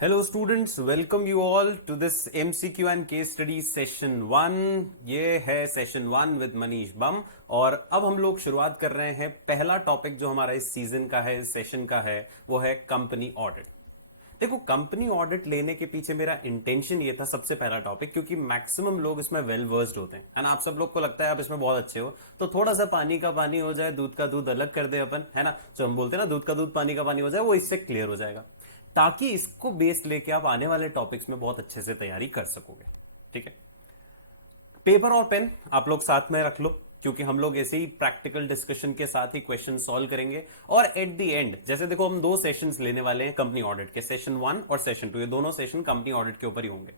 Hello students, welcome you all to this MCQ and case study session 1। ये है session 1 with Manish बम। और अब हम लोग शुरुआत कर रहे हैं। पहला टॉपिक जो हमारा इस सीजन का है, इस सेशन का है, वो है कंपनी ऑडिट। देखो, कंपनी ऑडिट लेने के पीछे मेरा इंटेंशन ये था, सबसे पहला टॉपिक, क्योंकि मैक्सिमम लोग इसमें वेल वर्स्ड होते हैं है ना। आप सब लोग को लगता है आप इसमें बहुत अच्छे हो, तो थोड़ा सा पानी का पानी हो जाए, दूध का दूध अलग कर दे अपन, है ना। जो हम बोलते हैं ना, दूध का दूध पानी का पानी हो जाए, वो इससे क्लियर हो जाएगा, ताकि इसको बेस लेके आप आने वाले टॉपिक्स में बहुत अच्छे से तैयारी कर सकोगे। ठीक है, पेपर और पेन आप लोग साथ में रख लो, क्योंकि हम लोग ऐसे ही प्रैक्टिकल डिस्कशन के साथ ही क्वेश्चन सॉल्व करेंगे। और एट द एंड, जैसे देखो, हम दो सेशंस लेने वाले हैं कंपनी ऑडिट के, सेशन 1 और सेशन 2। ये दोनों सेशन कंपनी ऑडिट के ऊपर ही होंगे।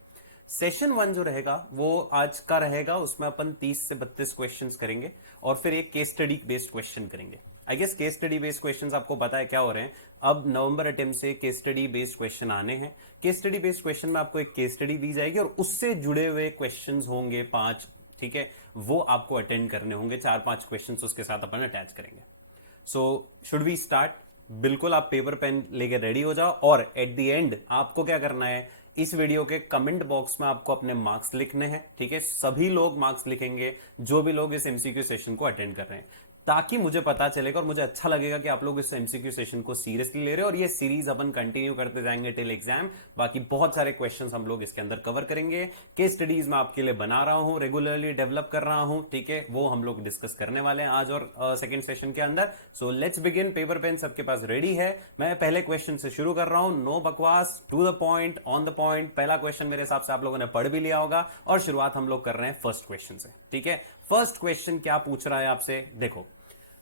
सेशन 1 जो रहेगा वो आज का रहेगा, उसमें अपन 30 से 32 क्वेश्चंस करेंगे और फिर एक केस स्टडी बेस्ड क्वेश्चन करेंगे। I guess case study based questions आपको पता है क्या हो रहे हैं। अब नवंबर अटेम्प्ट से केस स्टडी बेस्ड क्वेश्चन आने हैं। केस स्टडी बेस्ड क्वेश्चन में आपको एक केस स्टडी दी जाएगी और उससे जुड़े हुए क्वेश्चंस होंगे 5। ठीक है, वो आपको अटेंड करने होंगे। 4-5 क्वेश्चंस उसके साथ अपन अटैच करेंगे। So should we start? बिल्कुल, आप पेपर पेन लेके रेडी हो जाओ। और एट द एंड आपको क्या करना है, इस वीडियो के कमेंट बॉक्स में आपको अपने मार्क्स लिखने हैं। ठीक है, सभी लोग मार्क्स लिखेंगे जो भी लोग इस एमसीक्यू सेशन को अटेंड कर रहे हैं, ताकि मुझे पता चलेगा और मुझे अच्छा लगेगा कि आप लोग इस एमसीक्यू सेशन को सीरियसली ले रहे हो। और ये सीरीज अपन कंटिन्यू करते जाएंगे टिल एग्जाम। बाकी बहुत सारे क्वेश्चंस हम लोग इसके अंदर कवर करेंगे। केस स्टडीज मैं आपके लिए बना रहा हूं, रेगुलरली डेवलप कर रहा हूं। ठीक है, वो हम लोग डिस्कस करने वाले हैं आज और सेकेंड सेशन के अंदर। So let's begin. Paper pen सबके पास रेडी है। मैं पहले क्वेश्चन से शुरू कर रहा हूं। नो बकवास, to the point, on the point. पहला क्वेश्चन मेरे हिसाब से आप लोगों ने पढ़ भी लिया होगा और शुरुआत हम लोग कर रहे हैं फर्स्ट क्वेश्चन से। ठीक है, फर्स्ट क्वेश्चन क्या पूछ रहा है आपसे, देखो।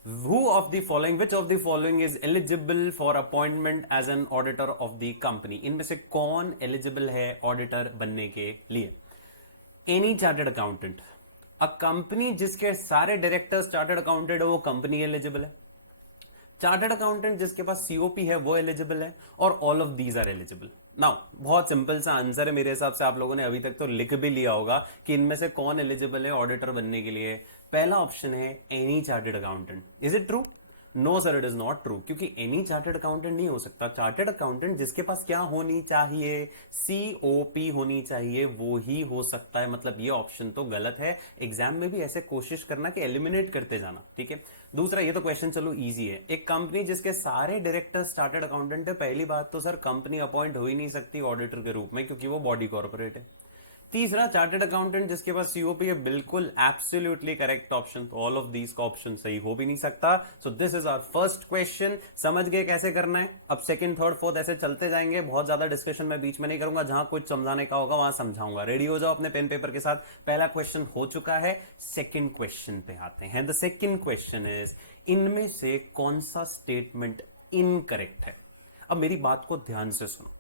Who of the following, which of the following is eligible for appointment as an auditor of the company? इनमें से कौन एलिजिबल है ऑडिटर बनने के लिए? Any chartered accountant. A company जिसके सारे डायरेक्टर्स चार्टर्ड अकाउंटेंट है, वो कंपनी एलिजिबल है। चार्टर्ड अकाउंटेंट जिसके पास सीओपी है, वो एलिजिबल है। और all of these are eligible. Now, बहुत सिंपल सा आंसर है मेरे हिसाब से। आप लोगों ने अभी तक तो लिख भी लिया होगा कि इनमें से कौन एलिजिबल है ऑडिटर बनने के लिए। पहला ऑप्शन है any chartered accountant. Is it true? No sir, it is not true, क्योंकि एनी चार्टर्ड अकाउंटेंट नहीं हो सकता। चार्टर्ड अकाउंटेंट जिसके पास क्या होनी चाहिए, सीओपी होनी चाहिए, वो ही हो सकता है। मतलब ये ऑप्शन तो गलत है। एग्जाम में भी ऐसे कोशिश करना कि एलिमिनेट करते जाना। ठीक है, दूसरा, ये तो क्वेश्चन चलो इजी है। एक कंपनी जिसके सारे डायरेक्टर्स चार्टर्ड अकाउंटेंट है, पहली बात तो सर कंपनी अपॉइंट हो ही नहीं सकती ऑडिटर के रूप में, क्योंकि वो बॉडी कॉर्पोरेट है। तीसरा, चार्टर्ड अकाउंटेंट जिसके पास सीओपी है, बिल्कुल एब्सोल्युटली करेक्ट ऑप्शन। तो ऑल ऑफ दीज का ऑप्शन सही हो भी नहीं सकता। So this is our first question. समझ गए कैसे करना है? अब सेकंड, थर्ड, फोर्थ ऐसे चलते जाएंगे। बहुत ज्यादा डिस्कशन मैं बीच में नहीं करूंगा, जहां कुछ समझाने का होगा वहां समझाऊंगा। रेडी हो जाओ अपने पेन पेपर के साथ। पहला क्वेश्चन हो चुका है, सेकेंड क्वेश्चन पे आते हैं। द सेकेंड क्वेश्चन इज, इनमें से कौन सा स्टेटमेंट इनकरेक्ट है? अब मेरी बात को ध्यान से सुनो।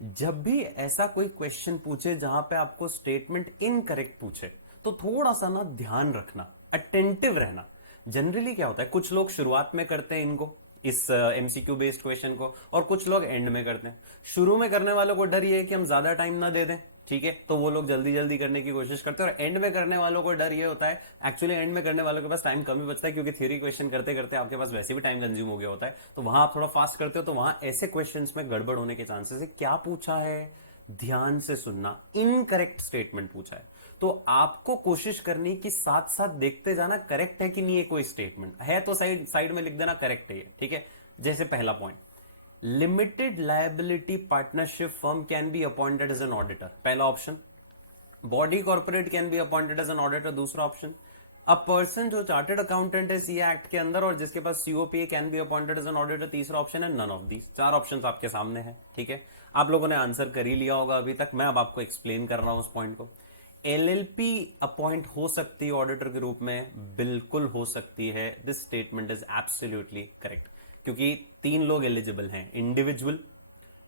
जब भी ऐसा कोई क्वेश्चन पूछे जहां पे आपको स्टेटमेंट इनकरेक्ट पूछे, तो थोड़ा सा ना ध्यान रखना, अटेंटिव रहना। जनरली क्या होता है, कुछ लोग शुरुआत में करते हैं इनको, इस एमसीक्यू बेस्ड क्वेश्चन को, और कुछ लोग एंड में करते हैं। शुरू में करने वालों को डर ये है कि हम ज्यादा टाइम ना दे दें। ठीक है, तो वो लोग जल्दी जल्दी करने की कोशिश करते हैं। और एंड में करने वालों को डर ये होता है, एक्चुअली एंड में करने वालों के पास टाइम कम ही बचता है, क्योंकि थ्योरी क्वेश्चन करते करते आपके पास वैसे भी टाइम कंज्यूम हो गया होता है। तो वहां आप थोड़ा फास्ट करते हो, तो वहां ऐसे क्वेश्चंस में गड़बड़ होने के चांसेस है। क्या पूछा है, ध्यान से सुनना। इनकरेक्ट स्टेटमेंट पूछा है, तो आपको कोशिश करनी कि साथ साथ देखते जाना करेक्ट है कि नहीं है। कोई स्टेटमेंट है तो साइड साइड में लिख देना करेक्ट है ये। ठीक है, जैसे पहला point, limited liability partnership firm can be appointed as an auditor, पहला option. Body corporate can be appointed as an auditor, दूसरा ऑप्शन। अ पर्सन जो चार्टर्ड अकाउंटेंट है सी एक्ट के अंदर और जिसके पास COP can be appointed as an auditor, तीसरा ऑप्शन है नन ऑफ दीज। चार ऑप्शंस आपके सामने है। ठीक है, आप लोगों ने आंसर कर ही लिया होगा अभी तक, मैं अब आपको एक्सप्लेन कर रहा हूं उस पॉइंट को। एलएलपी अपॉइंट हो सकती है ऑडिटर के रूप में, बिल्कुल हो सकती है। This statement is absolutely correct, क्योंकि 3 लोग एलिजिबल हैं। इंडिविजुअल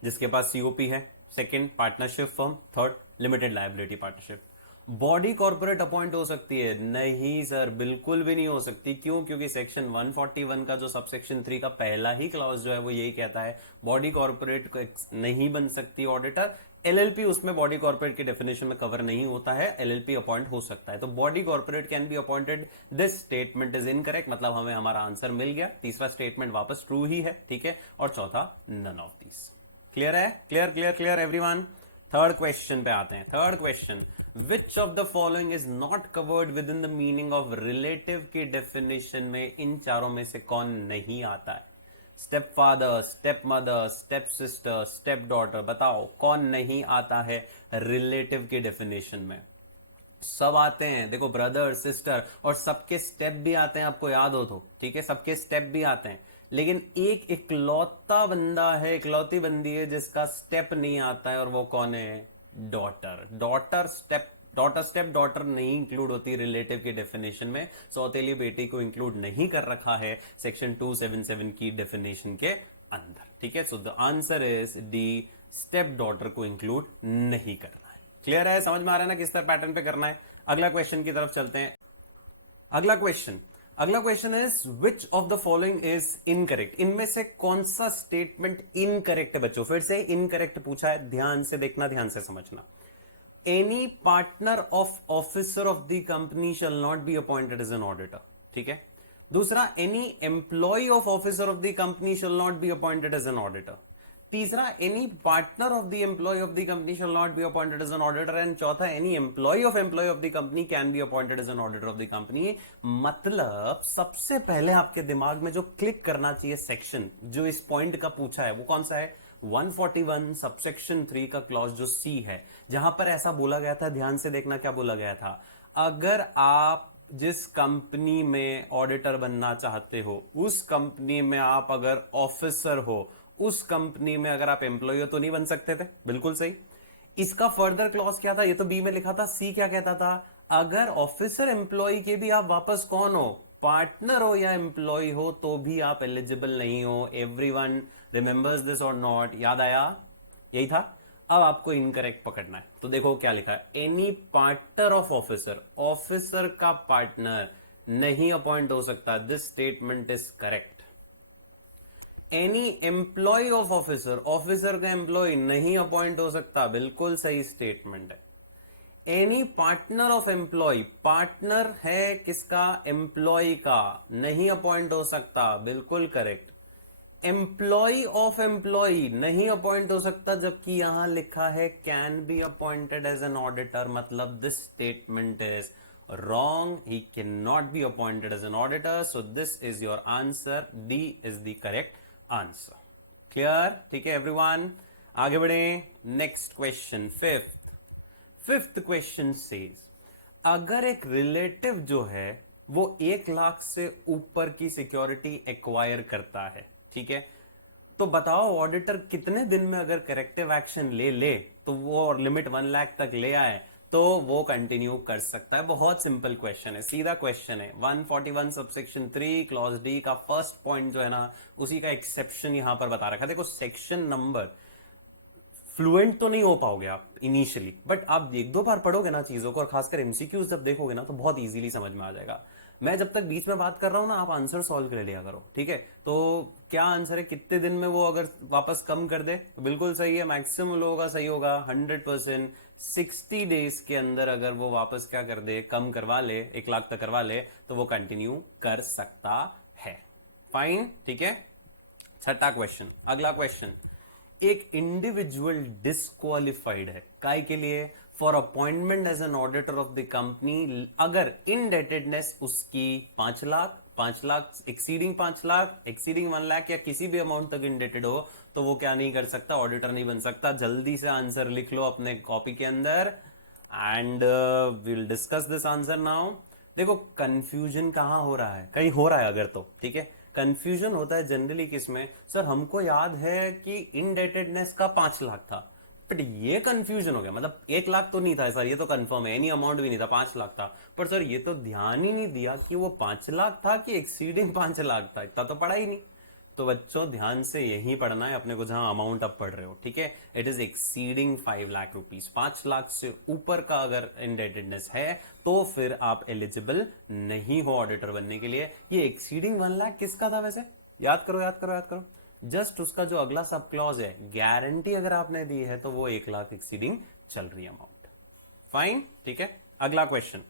जिसके पास सीओपी है, second partnership firm, third limited liability partnership. Body corporate appoint हो सकती है? नहीं सर, बिल्कुल भी नहीं हो सकती। क्यों? क्योंकि सेक्शन 141 का जो सबसेक्शन 3 का पहला ही क्लॉज जो है वो यही कहता है, बॉडी कॉर्पोरेट नहीं बन सकती ऑडिटर। एलएलपी उसमें बॉडी कॉर्पोरेट के डेफिनेशन में कवर नहीं होता है, एलएलपी अपॉइंट हो सकता है। तो body corporate can be appointed, this statement is incorrect. मतलब हमें हमारा आंसर मिल गया। तीसरा स्टेटमेंट वापस ट्रू ही है। ठीक है, और चौथा नन ऑफ दीज। क्लियर है? Clear clear clear everyone? Third question पे आते हैं। Third question, which of the following is not covered with in the meaning of relative की डेफिनेशन में इन चारों में से कौन नहीं आता है? Step father, step mother, step sister, step daughter, बताओ कौन नहीं आता है रिलेटिव की डेफिनेशन में? सब आते हैं, देखो ब्रदर सिस्टर, और सबके स्टेप भी आते हैं, आपको याद हो तो, ठीक है, सबके स्टेप भी आते हैं, लेकिन एक इकलौता बंदा है, इकलौती बंदी है जिसका स्टेप नहीं आता है, और वो कौन है? डॉटर। डॉटर स्टेप डॉटर नहीं इंक्लूड होती रिलेटिव की डेफिनेशन में, सौतेली बेटी को इंक्लूड नहीं कर रखा है सेक्शन 277 की डेफिनेशन के अंदर, ठीक है। So the answer is D, step daughter को इंक्लूड नहीं करना है। क्लियर है? समझ में आ रहा है ना किस तरह पैटर्न पे करना है? अगला क्वेश्चन की तरफ चलते हैं। अगला question is which of the following is incorrect? इनमें से कौन सा स्टेटमेंट इनकरेक्ट है बच्चों? फिर से इनकरेक्ट पूछा है, ध्यान से देखना, ध्यान से समझना। Any partner of officer of the company shall not be appointed as an auditor, ठीक है। दूसरा, any employ of officer of the company shall not be appointed as an auditor. तीसरा, any partner of the employ of the company shall not be appointed as an auditor. And चौथा, any employ of the company can be appointed as an auditor of the company. मतलब सबसे पहले आपके दिमाग में जो click करना चाहिए सेक्शन जो इस पॉइंट का पूछा है वो कौन सा है? 141 सबसेक्शन 3 का क्लॉज जो सी है, जहां पर ऐसा बोला गया था, ध्यान से देखना क्या बोला गया था। अगर आप जिस कंपनी में ऑडिटर बनना चाहते हो, उस कंपनी में आप अगर ऑफिसर हो, उस कंपनी में अगर आप एम्प्लॉय हो तो नहीं बन सकते थे। बिल्कुल सही। इसका फर्दर क्लॉज क्या था? ये तो बी में लिखा था, सी क्या कहता था? अगर ऑफिसर एम्प्लॉय के भी आप वापस कौन हो? पार्टनर हो या एम्प्लॉय हो तो भी आप एलिजिबल नहीं हो। एवरीवन रिमेंबर्स दिस और नॉट? याद आया? यही था। अब आपको इनकरेक्ट पकड़ना है, तो देखो क्या लिखा है। Any partner of officer, officer का पार्टनर नहीं अपॉइंट हो सकता। This statement is correct. Any employ of officer, officer का एम्प्लॉय नहीं अपॉइंट हो सकता। बिल्कुल सही स्टेटमेंट है। Any partner of employee, partner है किसका? एम्प्लॉय का, नहीं अपॉइंट हो सकता। बिल्कुल करेक्ट। एम्प्लॉय ऑफ एम्प्लॉय नहीं अपॉइंट हो सकता, जबकि यहां लिखा है can be appointed as an auditor. मतलब this statement is wrong, he can not be appointed as an auditor. So this is your answer, D is the correct answer. Clear? ठीक है एवरीवन, आगे बढ़े। Next question, fifth question says, अगर एक relative जो है वो 1 लाख से ऊपर की सिक्योरिटी एक्वायर करता है, ठीक है, तो बताओ ऑडिटर कितने दिन में अगर करेक्टिव एक्शन ले तो वो लिमिट 1 लाख तक ले आए तो वो कंटिन्यू कर सकता है। बहुत सिंपल क्वेश्चन है, सीधा क्वेश्चन है। 141 सबसेक्शन 3 क्लॉज डी का फर्स्ट पॉइंट जो है ना, उसी का एक्सेप्शन यहां पर बता रखा है। देखो सेक्शन नंबर फ्लुएंट तो नहीं हो पाओगे आप इनिशियली, बट आप 1-2 बार पढ़ोगे ना चीजों को, और खासकर एमसीक्यूज जब देखोगे ना तो बहुत इजीली समझ में आ जाएगा। मैं जब तक बीच में बात कर रहा हूं ना, आप आंसर सॉल्व कर लिया करो, ठीक है। तो क्या आंसर है? कितने दिन में वो अगर वापस कम कर दे तो बिल्कुल सही है, मैक्सिमम लोगों का सही होगा 100%। 60 डेज के अंदर अगर वो वापस क्या कर दे, कम करवा ले, 1 लाख तक करवा ले, तो वो कंटिन्यू कर सकता है। फाइन, ठीक है। छठा क्वेश्चन, अगला क्वेश्चन, एक इंडिविजुअल डिस्क्वालिफाइड है काय के लिए? For appointment as an auditor of the company, अगर इनडेटेडनेस उसकी 5 लाख एक्सीडिंग 5 लाख, एक्सीडिंग 1 लाख या किसी भी अमाउंट तक इंडेटेड हो, तो वो क्या नहीं कर सकता? ऑडिटर नहीं बन सकता। जल्दी से आंसर लिख लो अपने कॉपी के अंदर and will discuss this answer now. देखो कंफ्यूजन कहां हो रहा है? कहीं हो रहा है अगर तो, ठीक है। कंफ्यूजन होता है जनरली किसमें? सर हमको याद है कि इनडेटेडनेस का 5 लाख था, बट ये कंफ्यूजन हो गया। मतलब 1 लाख तो नहीं था सर, ये तो कंफर्म है, एनी अमाउंट भी नहीं था, 5 लाख था। पर सर ये तो ध्यान ही नहीं दिया कि वो 5 लाख था कि एक्सीडिंग 5 लाख था, इतना तो पढ़ा ही नहीं। तो बच्चों ध्यान से यही पढ़ना है अपने को जहां अमाउंट आप पढ़ रहे हो, ठीक है। It is exceeding 5 lakh rupees. 5 lakh से ऊपर का अगर इनडेटेडनेस है तो फिर आप एलिजिबल नहीं हो ऑडिटर बनने के लिए। ये एक्सीडिंग 1 लाख किसका था वैसे? याद करो। जस्ट उसका जो अगला सब क्लॉज है, गारंटी अगर आपने दी है तो वो 1 लाख एक्सीडिंग चल रही है अमाउंट। फाइन, ठीक है। अगला क्वेश्चन,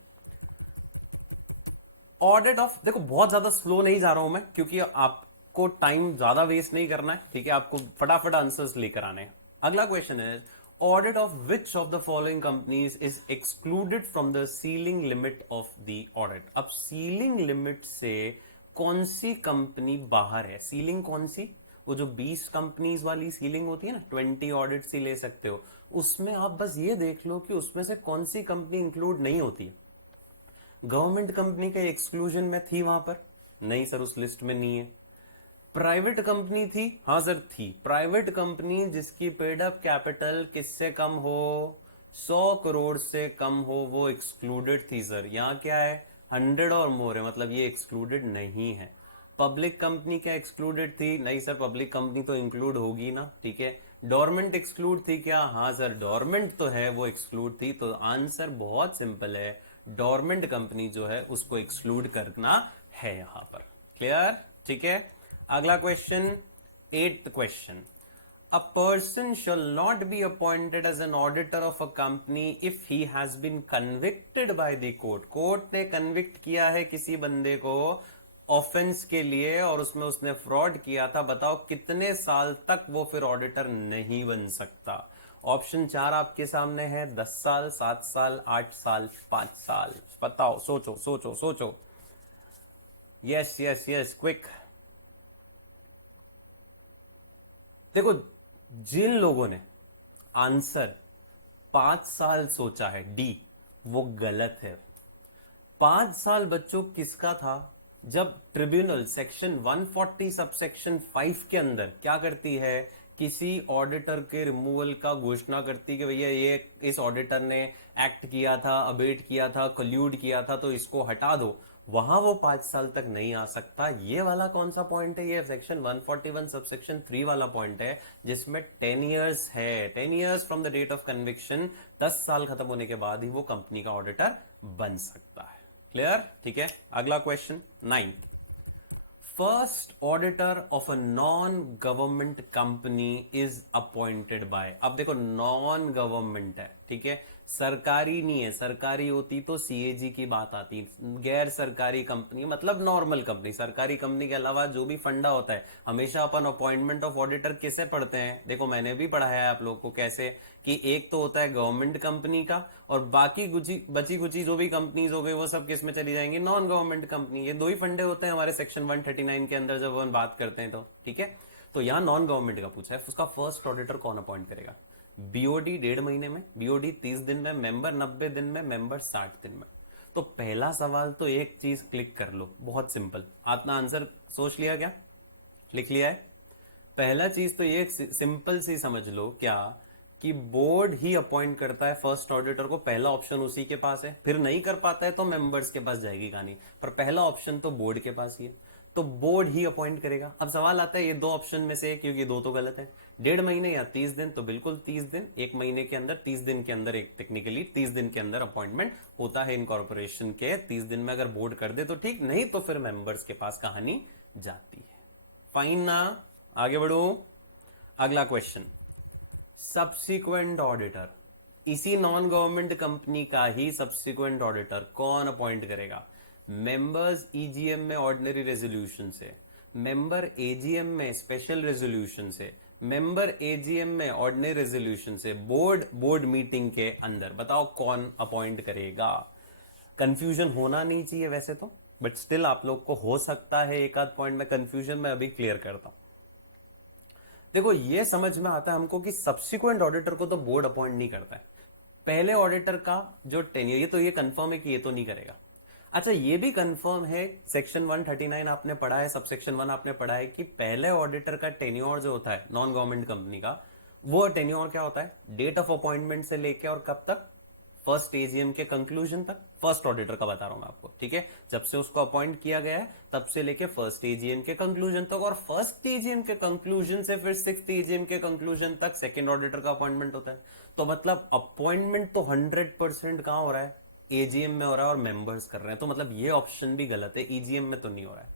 ऑडिट ऑफ, देखो बहुत ज्यादा स्लो नहीं जा रहा हूं मैं क्योंकि आपको टाइम ज्यादा वेस्ट नहीं करना है, ठीक है। आपको फटाफट आंसर्स लेकर आने हैं। अगला क्वेश्चन है, audit of which of the following companies is excluded from the ceiling limit of the audit. अब सीलिंग लिमिट से कौन सी कंपनी बाहर है? सीलिंग कौन सी? वो जो 20 कंपनीज वाली सीलिंग होती है ना, 20 ऑडिट ही ले सकते हो, उसमें आप बस ये देख लो कि उसमें से कौन सी कंपनी इंक्लूड नहीं होती है। गवर्नमेंट कंपनी के एक्सक्लूजन में थी वहां पर? नहीं सर, उस लिस्ट में नहीं है। प्राइवेट कंपनी थी? हाँ सर थी। प्राइवेट कंपनी जिसकी पेड अप कैपिटल किससे कम हो? 100 करोड़ से कम हो, वो एक्सक्लूडेड थी सर। यहाँ क्या है? 100 और मोर है, मतलब ये एक्सक्लूडेड नहीं है। पब्लिक कंपनी क्या एक्सक्लूडेड थी? नहीं सर, पब्लिक कंपनी तो इंक्लूड होगी ना, ठीक है। डोरमेंट एक्सक्लूड थी क्या? हाँ सर, डोरमेंट तो है, वो एक्सक्लूड थी। तो आंसर बहुत सिंपल है, डोरमेंट कंपनी जो है उसको एक्सक्लूड करना है यहां पर। क्लियर? ठीक है। अगला question, 8th question, a person shall not be appointed as an auditor of a company if he has been convicted by the court। Court ने कन्विक्ट किया है किसी बंदे को ऑफेंस के लिए और उसमें उसने फ्रॉड किया था। बताओ कितने साल तक वो फिर ऑडिटर नहीं बन सकता? ऑप्शन 4 आपके सामने है, 10 साल, 7 साल, 8 साल, 5 साल। बताओ, सोचो सोचो सोचो। Yes yes yes, quick. देखो, जिन लोगों ने आंसर 5 साल सोचा है, डी, वो गलत है। 5 साल बच्चों किसका था? जब ट्रिब्यूनल सेक्शन 140 सबसेक्शन 5 के अंदर क्या करती है, किसी ऑडिटर के रिमूवल का घोषणा करती कि भैया ये इस ऑडिटर ने एक्ट किया था, अबेट किया था, कल्यूड किया था, तो इसको हटा दो। वहां वो 5 साल तक नहीं आ सकता। ये वाला कौन सा पॉइंट है? ये सेक्शन 141 सबसेक्शन 3 वाला पॉइंट है, जिसमें 10 इयर्स है। 10 years from the date of conviction, 10 साल खत्म होने के बाद ही वो कंपनी का ऑडिटर बन सकता है। क्लियर? ठीक है। अगला question, 9th, first auditor of a non government company is appointed by. अब देखो, नॉन गवर्नमेंट है, ठीक है, सरकारी नहीं है। सरकारी होती तो सीएजी की बात आती। गैर सरकारी कंपनी मतलब नॉर्मल कंपनी। सरकारी कंपनी के अलावा जो भी फंडा होता है, हमेशा अपन अपॉइंटमेंट ऑफ ऑडिटर किसे पढ़ते हैं? देखो, मैंने भी पढ़ाया है आप लोग को कैसे, कि एक तो होता है गवर्नमेंट कंपनी का, और बाकी बची कुची जो भी कंपनीज हो गई वो सब किस में चली जाएंगी? Non government company. ये दो ही फंडे होते हैं हमारे सेक्शन 139 के अंदर जब हम बात करते हैं तो, ठीक है। तो यहां नॉन गवर्नमेंट का पूछा है, उसका फर्स्ट ऑडिटर कौन अपॉइंट करेगा? बीओडी 1.5 महीने में, बीओडी 30 दिन में, मेंबर 90 दिन में, मेंबर 60 दिन में। तो पहला सवाल तो एक चीज क्लिक कर लो, बहुत सिंपल। आपने आंसर सोच लिया क्या? लिख लिया है? पहला चीज तो ये सिंपल सी समझ लो क्या, कि बोर्ड ही अपॉइंट करता है फर्स्ट ऑडिटर को। पहला ऑप्शन उसी के पास है, फिर नहीं कर पाता है तो मेंबर्स के पास जाएगी कहानी, पर पहला ऑप्शन तो बोर्ड के पास ही है, तो बोर्ड ही अपॉइंट करेगा। अब सवाल आता है ये दो ऑप्शन में से, क्योंकि दो तो गलत है, 1.5 महीने या 30 दिन, तो बिल्कुल 30 दिन। 1 महीने के अंदर 30 दिन के अंदर, एक टेक्निकली 30 दिन के अंदर अपॉइंटमेंट होता है इनकॉर्पोरेशन के। 30 दिन में अगर बोर्ड कर दे तो ठीक, नहीं तो फिर मेंबर्स के पास कहानी जाती है। फाइन ना? आगे बढ़ू। अगला क्वेश्चन, सब्सिक्वेंट ऑडिटर, इसी नॉन गवर्नमेंट कंपनी का ही सब्सिक्वेंट ऑडिटर कौन अपॉइंट करेगा? मेंबर्स ईजीएम में ऑर्डिनरी रेजोल्यूशन से, मेंबर एजीएम में स्पेशल रेजोल्यूशन से, मेंबर एजीएम में ऑर्डिनरी रेजोल्यूशन से, बोर्ड मीटिंग के अंदर। बताओ कौन अपॉइंट करेगा? कंफ्यूजन होना नहीं चाहिए वैसे तो, बट स्टिल आप लोग को हो सकता है एक आध पॉइंट में कंफ्यूजन, मैं अभी क्लियर करता हूं। देखो, ये समझ में आता है हमको कि सब्सिक्वेंट ऑडिटर को तो बोर्ड अपॉइंट नहीं करता है। पहले ऑडिटर का जो टेन्योर, ये तो ये कंफर्म है कि ये तो नहीं करेगा। अच्छा, ये भी कंफर्म है, सेक्शन 139 आपने पढ़ा है, सबसेक्शन 1 आपने पढ़ा है, कि पहले ऑडिटर का टेन्योर जो होता है नॉन गवर्नमेंट कंपनी का, वो टेन्योर क्या होता है? डेट ऑफ अपॉइंटमेंट से लेके और कब तक? फर्स्ट एजीएम के कंक्लूजन तक। फर्स्ट ऑडिटर का बता रहा हूं मैं आपको, ठीक है, जब से उसको अपॉइंट किया गया है तब से लेके फर्स्ट एजीएम के कंक्लूजन तक, और फर्स्ट एजीएम के कंक्लूजन से फिर 6th एजीएम के कंक्लूजन तक सेकंड ऑडिटर का अपॉइंटमेंट होता है। तो मतलब अपॉइंटमेंट तो 100% कहां हो रहा है? एजीएम में हो रहा है, और मेंबर्स कर रहे हैं। तो मतलब ये ऑप्शन भी गलत है, ईजीएम में तो नहीं हो रहा है।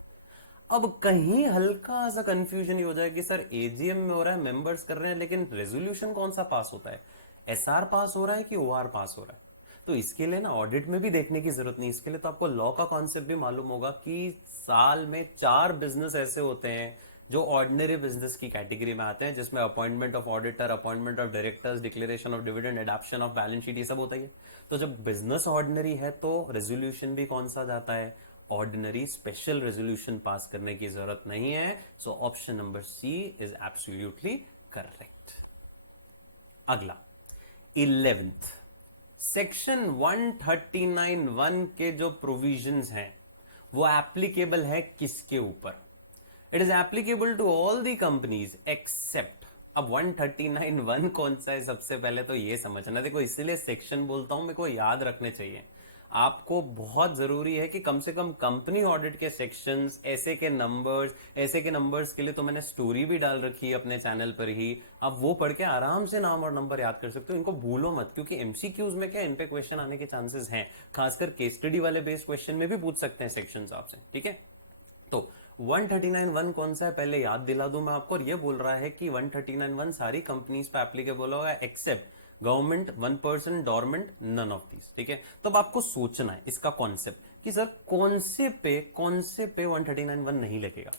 अब कहीं हल्का सा कंफ्यूजन ही हो जाए कि सर एजीएम में हो रहा है, मेंबर्स कर रहे हैं, लेकिन रेजोल्यूशन कौन सा पास होता है? एसआर पास हो रहा है कि ओआर पास हो रहा है? तो इसके लिए ना ऑडिट में भी देखने की जरूरत नहीं। इसके लिए तो आपको लॉ का कॉन्सेप्ट भी मालूम होगा कि साल में 4 बिजनेस ऐसे होते हैं जो ऑर्डिनरी बिजनेस की कैटेगरी में आते हैं, जिसमें appointment of auditor, appointment of directors, declaration of dividend, adoption of balance sheet, ये सब होता ही है। तो जब बिजनेस ऑर्डिनरी है तो रेजोल्यूशन भी कौन सा जाता है, ऑर्डिनरी। स्पेशल रेजोल्यूशन पास करने की जरूरत नहीं है। So option number C is absolutely correct. अगला 11th, सेक्शन 139(1) के जो प्रोविजंस हैं वो एप्लीकेबल है किसके ऊपर? It is applicable to all the companies except. अब 139(1) कौन सा है, सबसे पहले तो ये समझना। देखो इसीलिए सेक्शन बोलता हूं, मेरे को याद रखने चाहिए। आपको बहुत जरूरी है कि कम से कम कंपनी ऑडिट के सेक्शंस, ऐसे के नंबर्स के लिए तो मैंने स्टोरी भी डाल रखी है अपने चैनल पर ही। आप वो पढ़ के आराम से नाम और नंबर याद कर सकते हो। इनको भूलो मत, क्योंकि एमसीक्यूज में क्या इन पे क्वेश्चन आने के चांसेस हैं। खासकर केस स्टडी वाले बेस्ड क्वेश्चन में भी पूछ सकते हैं सेक्शंस आपसे, ठीक है। तो 139(1) कौन सा है पहले याद दिला दूं मैं आपको। और ये बोल रहा है कि 139(1) सारी कंपनीज पे एप्लीकेबल होगा except government, 1% dormant, none of these, ठीक है। तो अब आपको सोचना है इसका कॉन्सेप्ट कि सर कौन से पे 139(1) नहीं लगेगा।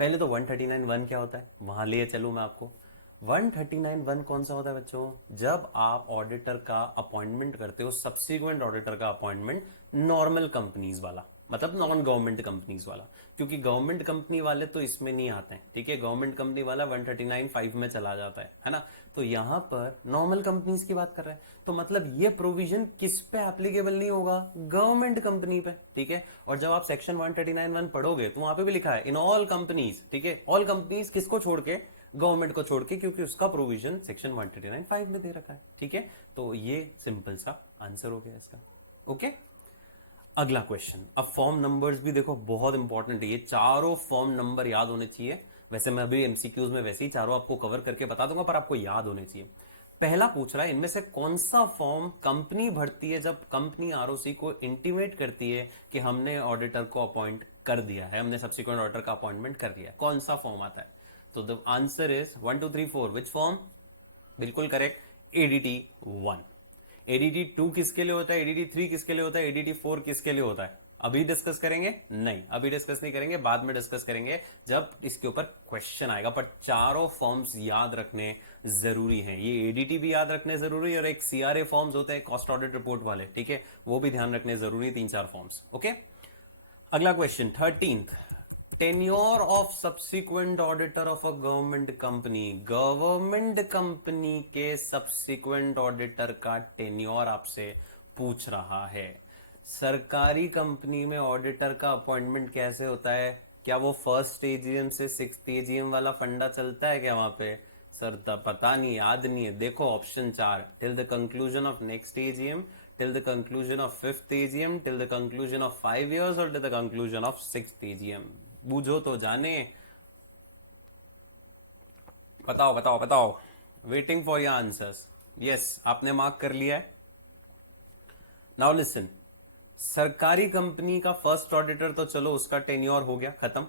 पहले तो 139(1) क्या होता है वहां लिए चलूं मैं आपको। 139(1) कौन सा होता है बच्चों? जब आप ऑडिटर का अपॉइंटमेंट करते हो, सब्सिक्वेंट ऑडिटर का अपॉइंटमेंट, नॉर्मल कंपनीज वाला, मतलब नॉन गवर्नमेंट कंपनीज वाला, क्योंकि गवर्नमेंट कंपनी वाले तो इसमें नहीं आते हैं, ठीक है। गवर्नमेंट कंपनी वाला 139(5) में चला जाता है ना। तो यहां पर नॉर्मल कंपनीज की बात कर रहे हैं, तो मतलब ये प्रोविजन किस पे एप्लीकेबल नहीं होगा? गवर्नमेंट कंपनी पे, ठीक है। और जब आप सेक्शन 139(1) पढ़ोगे तो वहां पे भी लिखा है इन ऑल कंपनीज, ठीक है। ऑल कंपनीज किसको छोड़ के? गवर्नमेंट को छोड़ के, क्योंकि उसका प्रोविजन सेक्शन 139(5) में दे रखा है, ठीक है। तो ये सिंपल सा आंसर हो गया इसका, ओके। अगला क्वेश्चन, अब फॉर्म नंबर्स भी देखो बहुत इंपॉर्टेंट है, ये चारों फॉर्म नंबर याद होने चाहिए। वैसे मैं अभी एमसीक्यूज में वैसे ही चारों आपको कवर करके बता दूंगा, पर आपको याद होने चाहिए। पहला पूछ रहा है इनमें से कौन सा फॉर्म कंपनी भरती है जब कंपनी आरओसी को इंटीमेट करती है कि हमने ऑडिटर को अपॉइंट कर दिया है, हमने सब्सिक्वेंट ऑडिटर का अपॉइंटमेंट कर दिया है। कौन सा फॉर्म आता है? तो the answer is 1 2 3 4, which form? बिल्कुल करेक्ट, एडीटी 1। एडीटी 2 किसके लिए होता है, एडीटी 3 किसके लिए होता है, एडीटी 4 किसके लिए होता है? अभी डिस्कस करेंगे? नहीं, अभी डिस्कस नहीं करेंगे, बाद में डिस्कस करेंगे जब इसके ऊपर क्वेश्चन आएगा। पर चारों फॉर्म्स याद रखने जरूरी हैं। ये एडीटी भी याद रखने जरूरी है, और एक सीआरए फॉर्म्स होते हैं कॉस्ट ऑडिट रिपोर्ट वाले, ठीक है, वो भी ध्यान रखने जरूरी है, 3-4 फॉर्म्स, ओके। अगला question 13th, tenure of subsequent auditor of a government company. Government company के सब्सिक्वेंट ऑडिटर का टेन्योर आपसे पूछ रहा है। सरकारी कंपनी में ऑडिटर का अपॉइंटमेंट कैसे होता है? क्या वो फर्स्ट एजीएम से 6th एजीएम वाला फंडा चलता है क्या वहां पे? सर पता नहीं, याद नहीं है। देखो option 4, till the conclusion of next AGM, till the conclusion of 5th AGM, till the conclusion of 5 years, or till the conclusion of 6th AGM। बूझो तो जाने, बताओ बताओ बताओ। Waiting for your answers. Yes, आपने मार्क कर लिया है। नाउ लिसन, सरकारी कंपनी का फर्स्ट ऑडिटर तो चलो उसका टेन्योर हो गया खत्म।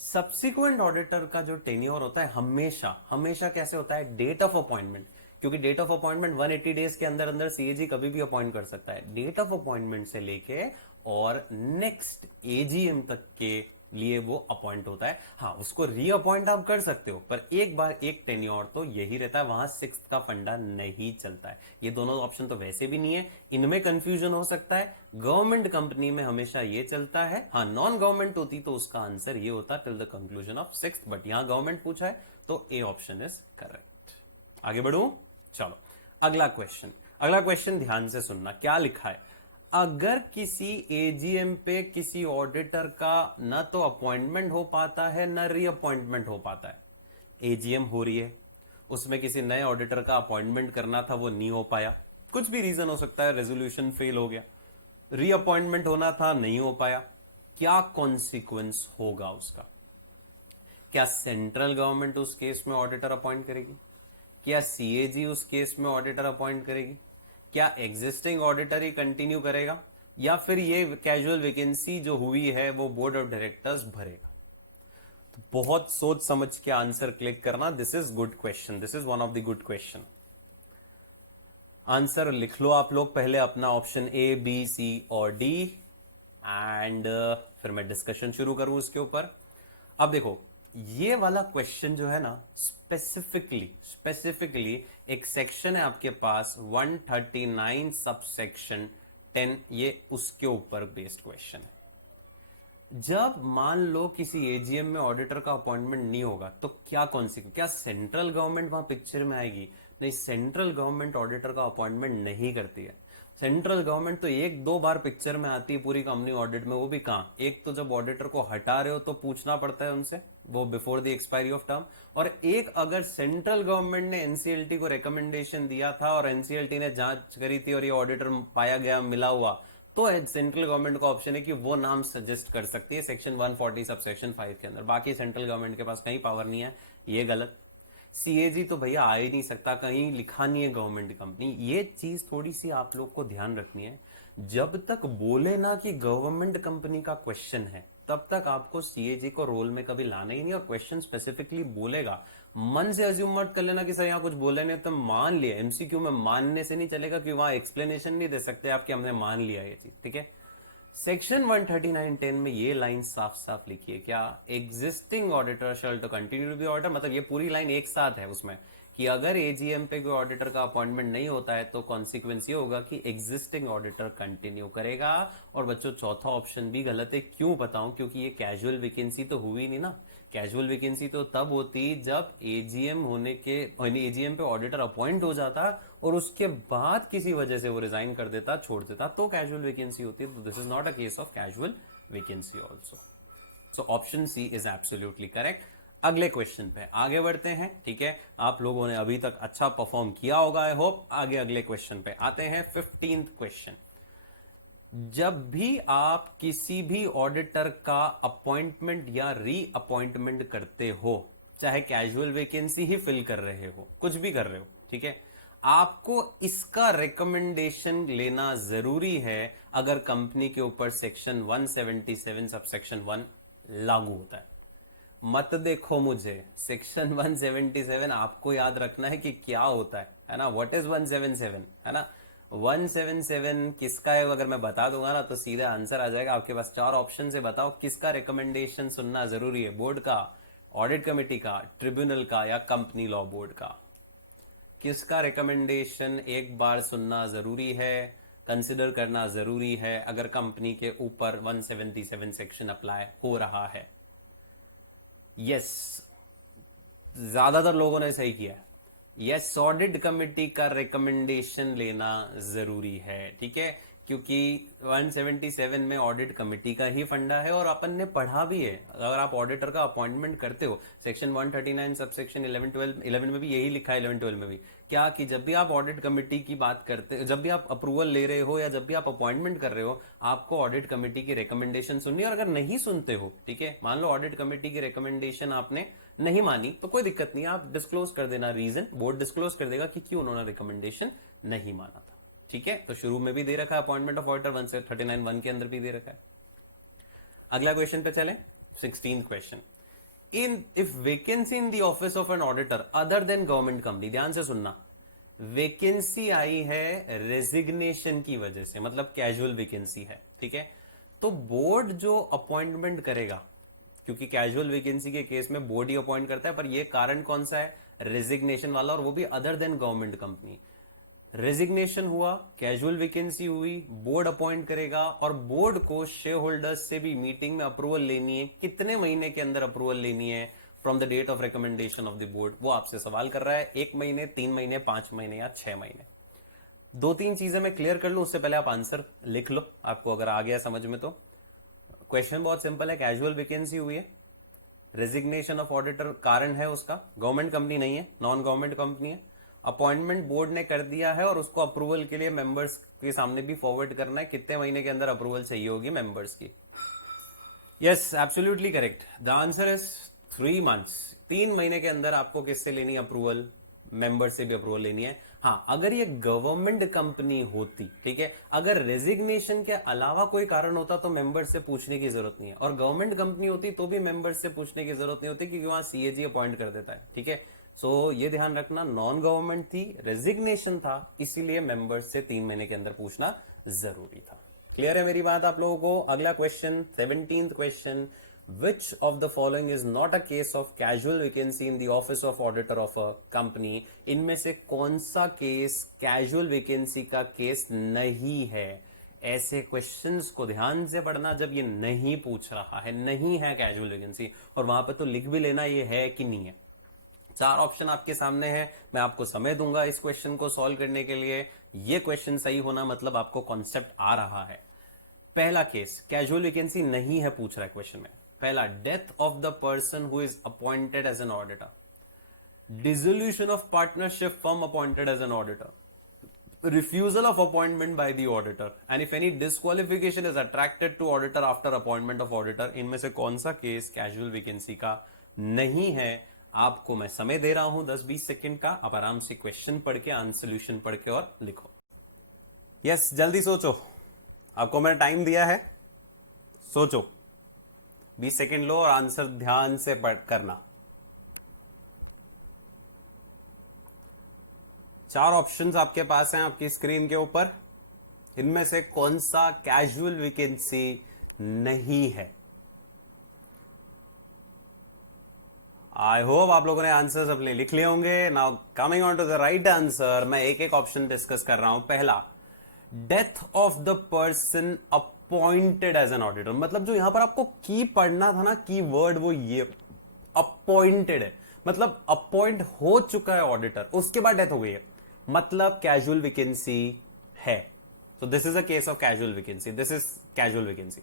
सब्सिक्वेंट ऑडिटर का जो टेन्योर होता है हमेशा हमेशा कैसे होता है? डेट ऑफ अपॉइंटमेंट, क्योंकि डेट ऑफ अपॉइंटमेंट 180 डेज के अंदर अंदर सीएजी कभी भी अपॉइंट कर सकता है। डेट ऑफ अपॉइंटमेंट से लेके और नेक्स्ट एजीएम तक के लिए वो अपॉइंट होता है। हाँ, उसको रीअपॉइंट आप कर सकते हो, पर एक बार एक टेन्योर तो यही रहता है, वहां 6th का फंडा नहीं चलता है। ये दोनों ऑप्शन तो वैसे भी नहीं है, इनमें कंफ्यूजन हो सकता है। गवर्नमेंट कंपनी में हमेशा ये चलता है। हाँ, नॉन गवर्नमेंट होती तो उसका आंसर ये होता till the conclusion of 6th, but यहां गवर्नमेंट पूछा है तो ए ऑप्शन इज करेक्ट। आगे बढ़ू, चलो अगला क्वेश्चन ध्यान से सुनना, क्या लिखा है। अगर किसी एजीएम पे किसी ऑडिटर का ना तो अपॉइंटमेंट हो पाता है ना रीअपॉइंटमेंट हो पाता है, एजीएम हो रही है, उसमें किसी नए ऑडिटर का अपॉइंटमेंट करना था वो नहीं हो पाया, कुछ भी रीजन हो सकता है, रेजोल्यूशन फेल हो गया, रीअपॉइंटमेंट होना था नहीं हो पाया, क्या कॉन्सिक्वेंस होगा उसका? क्या सेंट्रल गवर्नमेंट उस केस में ऑडिटर अपॉइंट करेगी? क्या सीएजी उस केस में ऑडिटर अपॉइंट करेगी? क्या एग्जिस्टिंग ऑडिटर ही कंटिन्यू करेगा, या फिर ये कैजुअल वैकेंसी जो हुई है वो बोर्ड ऑफ डायरेक्टर्स भरेगा? तो बहुत सोच समझ के आंसर क्लिक करना। This is good question, this is one of the good question. Answer लिख लो आप लोग पहले अपना, ऑप्शन ए, बी, सी और डी, एंड फिर मैं डिस्कशन शुरू करूं इसके ऊपर। अब देखो, ये वाला क्वेश्चन जो है ना, स्पेसिफिकली एक सेक्शन है आपके पास 139 सब सेक्शन 10, ये उसके ऊपर बेस्ड क्वेश्चन है। जब मान लो किसी एजीएम में ऑडिटर का अपॉइंटमेंट नहीं होगा तो क्या सेंट्रल गवर्नमेंट वहां पिक्चर में आएगी? नहीं, सेंट्रल गवर्नमेंट ऑडिटर का अपॉइंटमेंट नहीं करती है। सेंट्रल गवर्नमेंट तो एक दो बार पिक्चर में आती है पूरी कंपनी ऑडिट में, वो भी कहां, एक तो जब ऑडिटर को हटा रहे हो तो पूछना पड़ता है उनसे, वो before the expiry of term, और एक अगर सेंट्रल गवर्नमेंट ने एनसीएलटी को रिकमेंडेशन दिया था और एनसीएलटी ने जांच करी थी और ये ऑडिटर पाया गया मिला हुआ, तो सेंट्रल गवर्नमेंट का ऑप्शन है कि वो नाम सजेस्ट कर सकती है सेक्शन 140 सब सेक्शन 5 के अंदर। बाकी सेंट्रल गवर्नमेंट के पास कहीं पावर नहीं है, ये गलत। सीएजी तो भैया आ ही नहीं सकता, कहीं लिखा नहीं है गवर्नमेंट कंपनी। ये चीज थोड़ी सी आप लोग को ध्यान रखनी है। जब तक बोले ना कि गवर्नमेंट कंपनी का क्वेश्चन है, तब तक आपको सीएजी को रोल में कभी लाना ही नहीं, और क्वेश्चन स्पेसिफिकली बोलेगा। मन से अज्यूम मत कर लेना कि सर यहाँ कुछ बोले नहीं तो मान लिया। एमसीक्यू में मानने से नहीं चलेगा, कि वहां एक्सप्लेनेशन नहीं दे सकते आपके, हमने मान लिया ये चीज, ठीक है। सेक्शन 139(10) में ये लाइन साफ साफ लिखी है, क्या? Existing auditor shall to continue to be auditor, मतलब ये पूरी लाइन एक साथ है उसमें, कि अगर एजीएम पे कोई ऑडिटर का अपॉइंटमेंट नहीं होता है तो कॉन्सिक्वेंस ये होगा कि एग्जिस्टिंग ऑडिटर कंटिन्यू करेगा। और बच्चों चौथा ऑप्शन भी गलत है, क्यों बताऊं? क्योंकि ये कैजुअल वैकेंसी तो हुई नहीं ना। कैजुअल वैकेंसी तो तब होती जब एजीएम होने के एजीएम पे ऑडिटर अपॉइंट हो जाता और उसके बाद किसी वजह से वो रिजाइन कर देता, छोड़ देता, तो कैजुअल वैकेंसी होती है। तो this is not a case of casual vacancy also. So option C is absolutely correct. अगले क्वेश्चन पे आगे बढ़ते हैं, ठीक है। आप लोगों ने अभी तक अच्छा परफॉर्म किया होगा, आई होप। आगे अगले क्वेश्चन पे आते हैं, 15th क्वेश्चन। जब भी आप किसी भी ऑडिटर का अपॉइंटमेंट या री अपॉइंटमेंट करते हो, चाहे कैजुअल वैकेंसी ही फिल कर रहे हो, कुछ भी कर रहे हो, ठीक है, आपको इसका रिकमेंडेशन लेना जरूरी है अगर कंपनी के ऊपर सेक्शन 177 सबसेक्शन 1 लागू होता है। मत देखो मुझे, सेक्शन 177 आपको याद रखना है कि क्या होता है ना। व्हाट इज 177, है ना। 177 किसका है अगर मैं बता दूंगा ना तो सीधा आंसर आ जाएगा आपके पास। 4 ऑप्शन से बताओ किसका रिकमेंडेशन सुनना जरूरी है, बोर्ड का, ऑडिट कमेटी का, ट्रिब्यूनल का, या कंपनी लॉ बोर्ड का। किसका रिकमेंडेशन एक बार सुनना जरूरी है, कंसिडर करना जरूरी है अगर कंपनी के ऊपर 177 सेक्शन अप्लाई हो रहा है? यस, ज्यादातर लोगों ने सही किया। यस, ऑडिट कमेटी का रिकमेंडेशन लेना जरूरी है, ठीक है, क्योंकि 177 में ऑडिट कमेटी का ही फंडा है और अपन ने पढ़ा भी है। अगर आप ऑडिटर का अपॉइंटमेंट करते हो, सेक्शन 139 सब सेक्शन 11, 12, 11 में भी यही लिखा है, 11, 12 में भी, क्या कि जब भी आप ऑडिट कमेटी की बात करते, जब भी आप अप्रूवल ले रहे हो या जब भी आप अपॉइंटमेंट कर रहे हो, आपको ऑडिट कमेटी की रिकमेंडेशन सुननी है। और अगर नहीं सुनते हो, ठीक है, मान लो ऑडिट कमेटी की रिकमेंडेशन आपने नहीं मानी, तो कोई दिक्कत नहीं, आप डिस्क्लोज कर देना रीजन, बोर्ड डिस्क्लोज कर देगा कि क्यों उन्होंने रिकमेंडेशन नहीं माना था, ठीक है। तो शुरू में भी दे रखा है अपॉइंटमेंट ऑफ ऑडिटर 139(1) के अंदर भी दे रखा है। अगला क्वेश्चन पे चलें, 16th question. If vacancy in the office of an auditor other than government company, ध्यान से सुनना, वेकेंसी आई है रेजिग्नेशन की वजह से, मतलब कैजुअल वेकेंसी है, ठीक है, तो बोर्ड जो अपॉइंटमेंट करेगा, क्योंकि कैजुअल वैकेंसी के केस में बोर्ड ही अपॉइंट करता है, पर ये कारण कौन सा है? रेजिग्नेशन वाला, और वो भी other than government company. Resignation हुआ, कैजुअल वैकेंसी हुई, बोर्ड अपॉइंट करेगा, और बोर्ड को शेयर होल्डर्स से भी मीटिंग में अप्रूवल लेनी है। कितने महीने के अंदर अप्रूवल लेनी है from the date of recommendation of the board? वो आपसे सवाल कर रहा है, 1 महीने, 3 महीने, 5 महीने या 6 महीने। 2-3 चीजें मैं क्लियर कर लूं उससे पहले आप आंसर लिख लो, आपको अगर आ गया समझ में तो। क्वेश्चन बहुत सिंपल है, कैजुअल वैकेंसी हुई है, रेजिग्नेशन ऑफ ऑडिटर कारण है उसका, गवर्नमेंट कंपनी नहीं है, नॉन गवर्नमेंट कंपनी है, अपॉइंटमेंट बोर्ड ने कर दिया है और उसको अप्रूवल के लिए मेंबर्स के सामने भी फॉरवर्ड करना है। कितने महीने के अंदर अप्रूवल चाहिए होगी मेंबर्स की? Yes, absolutely correct, the answer is 3 months. 3 महीने के अंदर आपको किससे लेनी अप्रूवल? मेंबर से भी अप्रूवल लेनी है। हाँ, अगर ये गवर्नमेंट कंपनी होती, ठीक है, अगर रेजिग्नेशन के अलावा कोई कारण होता तो मेंबर से पूछने की जरूरत नहीं है, और गवर्नमेंट कंपनी होती तो भी मेंबर से पूछने की जरूरत नहीं होती, क्योंकि वहां सीएजी अपॉइंट कर देता है, ठीक है। सो ये ध्यान रखना, नॉन गवर्नमेंट थी, रेजिग्नेशन था, इसीलिए मेंबर से 3 महीने के अंदर पूछना जरूरी था। क्लियर है मेरी बात आप लोगों को? अगला question, 17th question, Which of the following is not a case of casual vacancy in the office of auditor of a company? इनमें से कौन सा केस कैजुअल वैकेंसी का केस नहीं है? ऐसे क्वेश्चंस को ध्यान से पढ़ना जब ये नहीं पूछ रहा है, नहीं है कैजुअल वैकेंसी, और वहां पे तो लिख भी लेना ये है कि नहीं है। 4 ऑप्शन आपके सामने है, मैं आपको समय दूंगा इस क्वेश्चन को सॉल्व करने के लिए। ये क्वेश्चन सही होना मतलब आपको कॉन्सेप्ट आ रहा है। पहला केस कैजुअल वैकेंसी नहीं है पूछ रहा है क्वेश्चन में। पहला, death of the person who is appointed as an auditor, dissolution of partnership firm appointed as an auditor, refusal of appointment by the auditor, and if any disqualification is attracted to auditor after appointment of auditor। इनमें से कौन सा case casual vacancy का नहीं है? आपको मैं समय दे रहा हूं 10-20 सेकंड का, आप आराम से क्वेश्चन पढ़ के आंसर सोल्यूशन पढ़ के और लिखो। यस, जल्दी सोचो, आपको मैंने टाइम दिया है, सोचो, 20 सेकंड लो और आंसर ध्यान से पढ़ करना। 4 ऑप्शंस आपके पास हैं आपकी स्क्रीन के ऊपर, इनमें से कौन सा कैजुअल वैकेंसी नहीं है? आई होप आप लोगों ने आंसर्स अपने लिख लिए होंगे। Now coming on to the right answer, मैं एक एक ऑप्शन डिस्कस कर रहा हूं। पहला, death of the person appointed as an auditor, मतलब जो यहां पर आपको की पढ़ना था ना, की वर्ड, वो ये अपॉइंटेड है, मतलब अपॉइंट हो चुका है ऑडिटर, उसके बाद डेथ हो गई है, मतलब कैजुअल वैकेंसी है। So this is a case of casual vacancy, this is casual vacancy.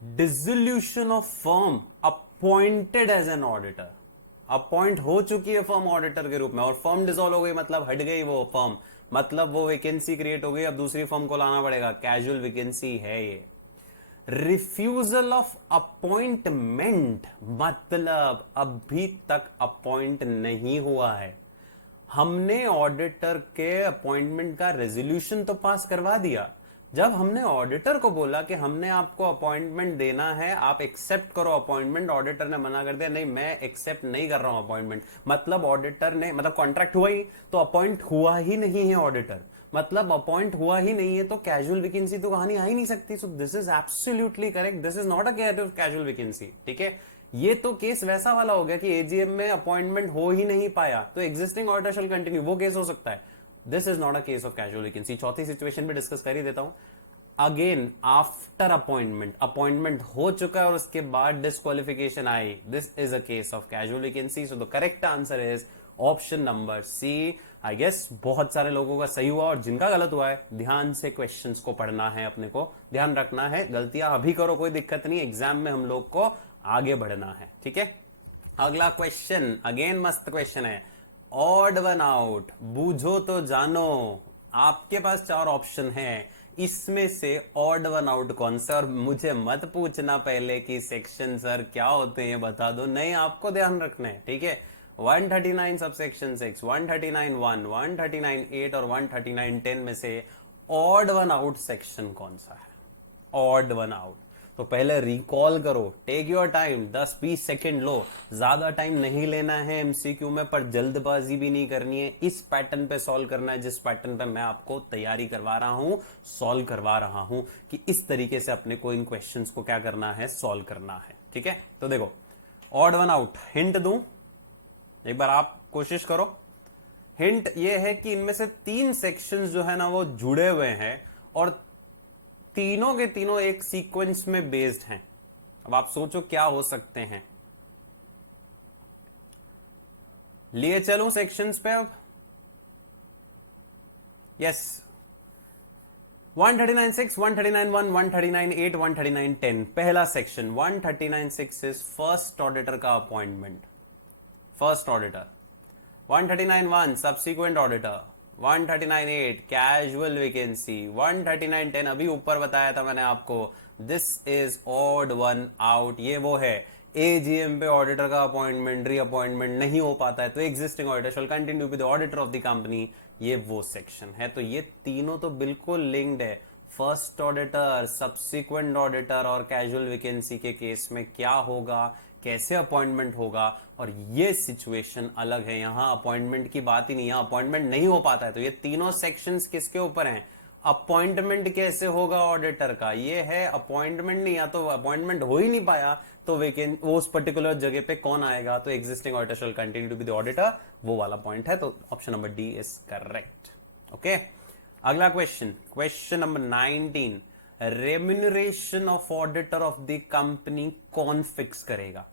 Dissolution of firm appointed as an auditor, appoint हो चुकी है फर्म ऑडिटर के रूप में, और फर्म डिसॉल्व हो गई, मतलब हट गई वो फर्म, मतलब वो वैकेंसी क्रिएट हो गई, अब दूसरी फर्म को लाना पड़ेगा, कैजुअल वैकेंसी है ये। रिफ्यूजल ऑफ अपॉइंटमेंट, मतलब अभी तक अपॉइंट नहीं हुआ है, हमने ऑडिटर के अपॉइंटमेंट का रेजोल्यूशन तो पास करवा दिया, जब हमने ऑडिटर को बोला कि हमने आपको अपॉइंटमेंट देना है, आप एक्सेप्ट करो अपॉइंटमेंट, ऑडिटर ने मना कर दिया, नहीं मैं एक्सेप्ट नहीं कर रहा हूं अपॉइंटमेंट, मतलब ऑडिटर ने, मतलब कॉन्ट्रैक्ट हुआ ही तो अपॉइंट हुआ ही नहीं है ऑडिटर, मतलब अपॉइंट हुआ ही नहीं है, तो कैजुअल वैकेंसी तो कहानी आ ही नहीं सकती। सो this is absolutely correct, this is not a casual vacancy. ठीक है, ये तो केस वैसा वाला हो गया कि एजीएम में अपॉइंटमेंट हो ही नहीं पाया तो एग्जिस्टिंग ऑडिटर शैल कंटिन्यू, वो केस हो सकता है। This is not a case of casual vacancy. चौथी सिचुएशन भी डिस्कस कर ही देता हूं। अगेन आफ्टर अपॉइंटमेंट, अपॉइंटमेंट हो चुका है और उसके बाद डिस्क्वालिफिकेशन आई, this is a case of casual vacancy. So the correct answer is option number C. I guess बहुत सारे लोगों का सही हुआ, और जिनका गलत हुआ है ध्यान से क्वेश्चंस को पढ़ना है, अपने को ध्यान रखना है, गलतियां अभी करो कोई दिक्कत नहीं, एग्जाम में हम लोग को आगे बढ़ना है। ठीक है, अगला क्वेश्चन अगेन मस्त क्वेश्चन है, ऑड वन आउट, बूझो तो जानो। आपके पास 4 ऑप्शन है, इसमें से ऑड वन आउट कौन सा? और मुझे मत पूछना पहले कि सेक्शन सर क्या होते हैं, बता दो, नहीं आपको ध्यान रखना है। ठीक है, 139 सब सेक्शन 6, 139(1), 139(8) और 139(10) में से ऑड वन आउट सेक्शन कौन सा है? Odd one out. तो पहले रिकॉल करो, टेक योर टाइम, 10-20 सेकेंड लो, ज्यादा टाइम नहीं लेना है एमसीक्यू में, पर जल्दबाजी भी नहीं करनी है, इस पैटर्न पे सॉल्व करना है जिस पैटर्न पे मैं आपको तैयारी करवा रहा हूं, सॉल्व करवा रहा हूं, कि इस तरीके से अपने को इन क्वेश्चंस को क्या करना है, सॉल्व करना है। ठीक है, तो देखो ऑड वन आउट, हिंट दूं, एक बार आप कोशिश करो। हिंट ये है कि इनमें से 3 सेक्शंस जो है ना वो जुड़े हुए हैं, और तीनों के तीनों एक सीक्वेंस में बेस्ड हैं। अब आप सोचो क्या हो सकते हैं। लिए चलूं सेक्शंस पे अब? यस, 139(6), 139(1), 139(8), 139(10). पहला सेक्शन 139(6) इज फर्स्ट ऑडिटर का appointment, first auditor. 139(1) subsequent auditor, 139(8) casual vacancy, 139(10) अभी ऊपर बताया था मैंने आपको, this is odd one out. ये वो है, एजीएम पे ऑडिटर का अपॉइंटमेंट, री अपॉइंटमेंट नहीं हो पाता है तो existing auditor shall continue with the auditor of the company, ये वो सेक्शन है। तो ये तीनों तो बिल्कुल लिंक्ड है, फर्स्ट ऑडिटर, सब्सिक्वेंट ऑडिटर और कैजुअल वैकेंसी के केस में क्या होगा, कैसे अपॉइंटमेंट होगा, और ये सिचुएशन अलग है, यहां अपॉइंटमेंट की बात ही नहीं, यहां अपॉइंटमेंट नहीं हो पाता है। तो ये तीनों सेक्शंस किसके ऊपर हैं? अपॉइंटमेंट कैसे होगा ऑडिटर का, ये है अपॉइंटमेंट नहीं, या तो अपॉइंटमेंट हो ही नहीं पाया तो वेकेंट वो उस पर्टिकुलर जगह पे कौन आएगा, तो existing auditor shall continue to be the auditor, वो वाला पॉइंट है, तो option number D is correct. Okay, अगला question, question number 19, remuneration of auditor of the company कौन फिक्स करेगा।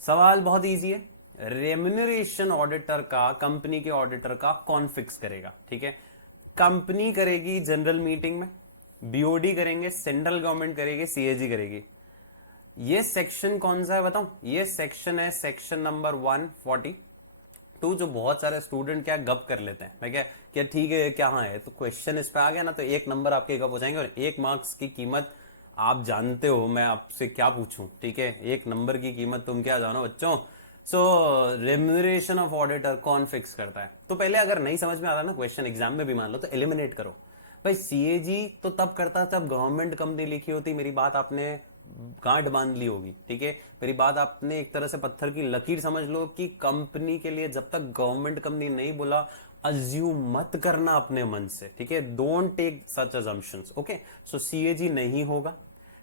सवाल बहुत इजी है, रेम्यूनरेशन ऑडिटर का, कंपनी के ऑडिटर का कौन फिक्स करेगा। ठीक है, कंपनी करेगी जनरल मीटिंग में, बीओडी करेंगे, सेंट्रल गवर्नमेंट करेगी, सीएजी करेगी। ये सेक्शन कौन सा है बताऊं, ये सेक्शन है सेक्शन नंबर 142, जो बहुत सारे स्टूडेंट क्या गप कर लेते हैं, मैं क्या ठीक है क्या हाँ है, तो क्वेश्चन इस पे आ गया ना तो एक नंबर आपके गप हो जाएंगे, और एक मार्क्स की कीमत आप जानते हो, मैं आपसे क्या पूछूं। ठीक है, एक नंबर की कीमत तुम क्या जानो बच्चों। सो रेम्यूनरेशन ऑफ ऑडिटर कौन फिक्स करता है, तो पहले अगर नहीं समझ में आता ना क्वेश्चन एग्जाम में भी मान लो, तो एलिमिनेट करो भाई। सीएजी तो तब करता तब गवर्नमेंट कंपनी लिखी होती, मेरी बात आपने गांठ बांध ली होगी। ठीक है, मेरी बात आपने एक तरह से पत्थर की लकीर समझ लो कि कंपनी के लिए जब तक गवर्नमेंट कंपनी नहीं बोला, अज्यूम मत करना अपने मन से। ठीक है, don't take such assumptions. Okay, so CAG नहीं होगा।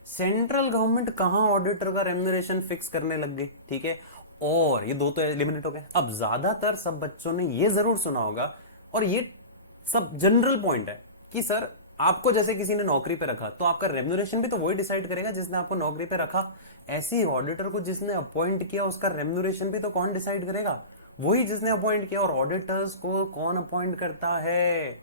सेंट्रल गवर्नमेंट कहां ऑडिटर का रेम्यूनरेशन फिक्स करने लग गई। ठीक है, और ये दो तो एलिमिनेट हो गए। अब ज्यादातर सब बच्चों ने ये जरूर सुना होगा, और ये सब जनरल पॉइंट है कि सर आपको जैसे किसी ने नौकरी पे रखा तो आपका रेम्यूनरेशन भी तो वही डिसाइड करेगा जिसने आपको नौकरी पे रखा। ऐसे ही ऑडिटर को जिसने अपॉइंट किया उसका रेम्यूनरेशन भी तो कौन डिसाइड करेगा, वही जिसने अपॉइंट किया। और ऑडिटर्स को कौन अपॉइंट करता है,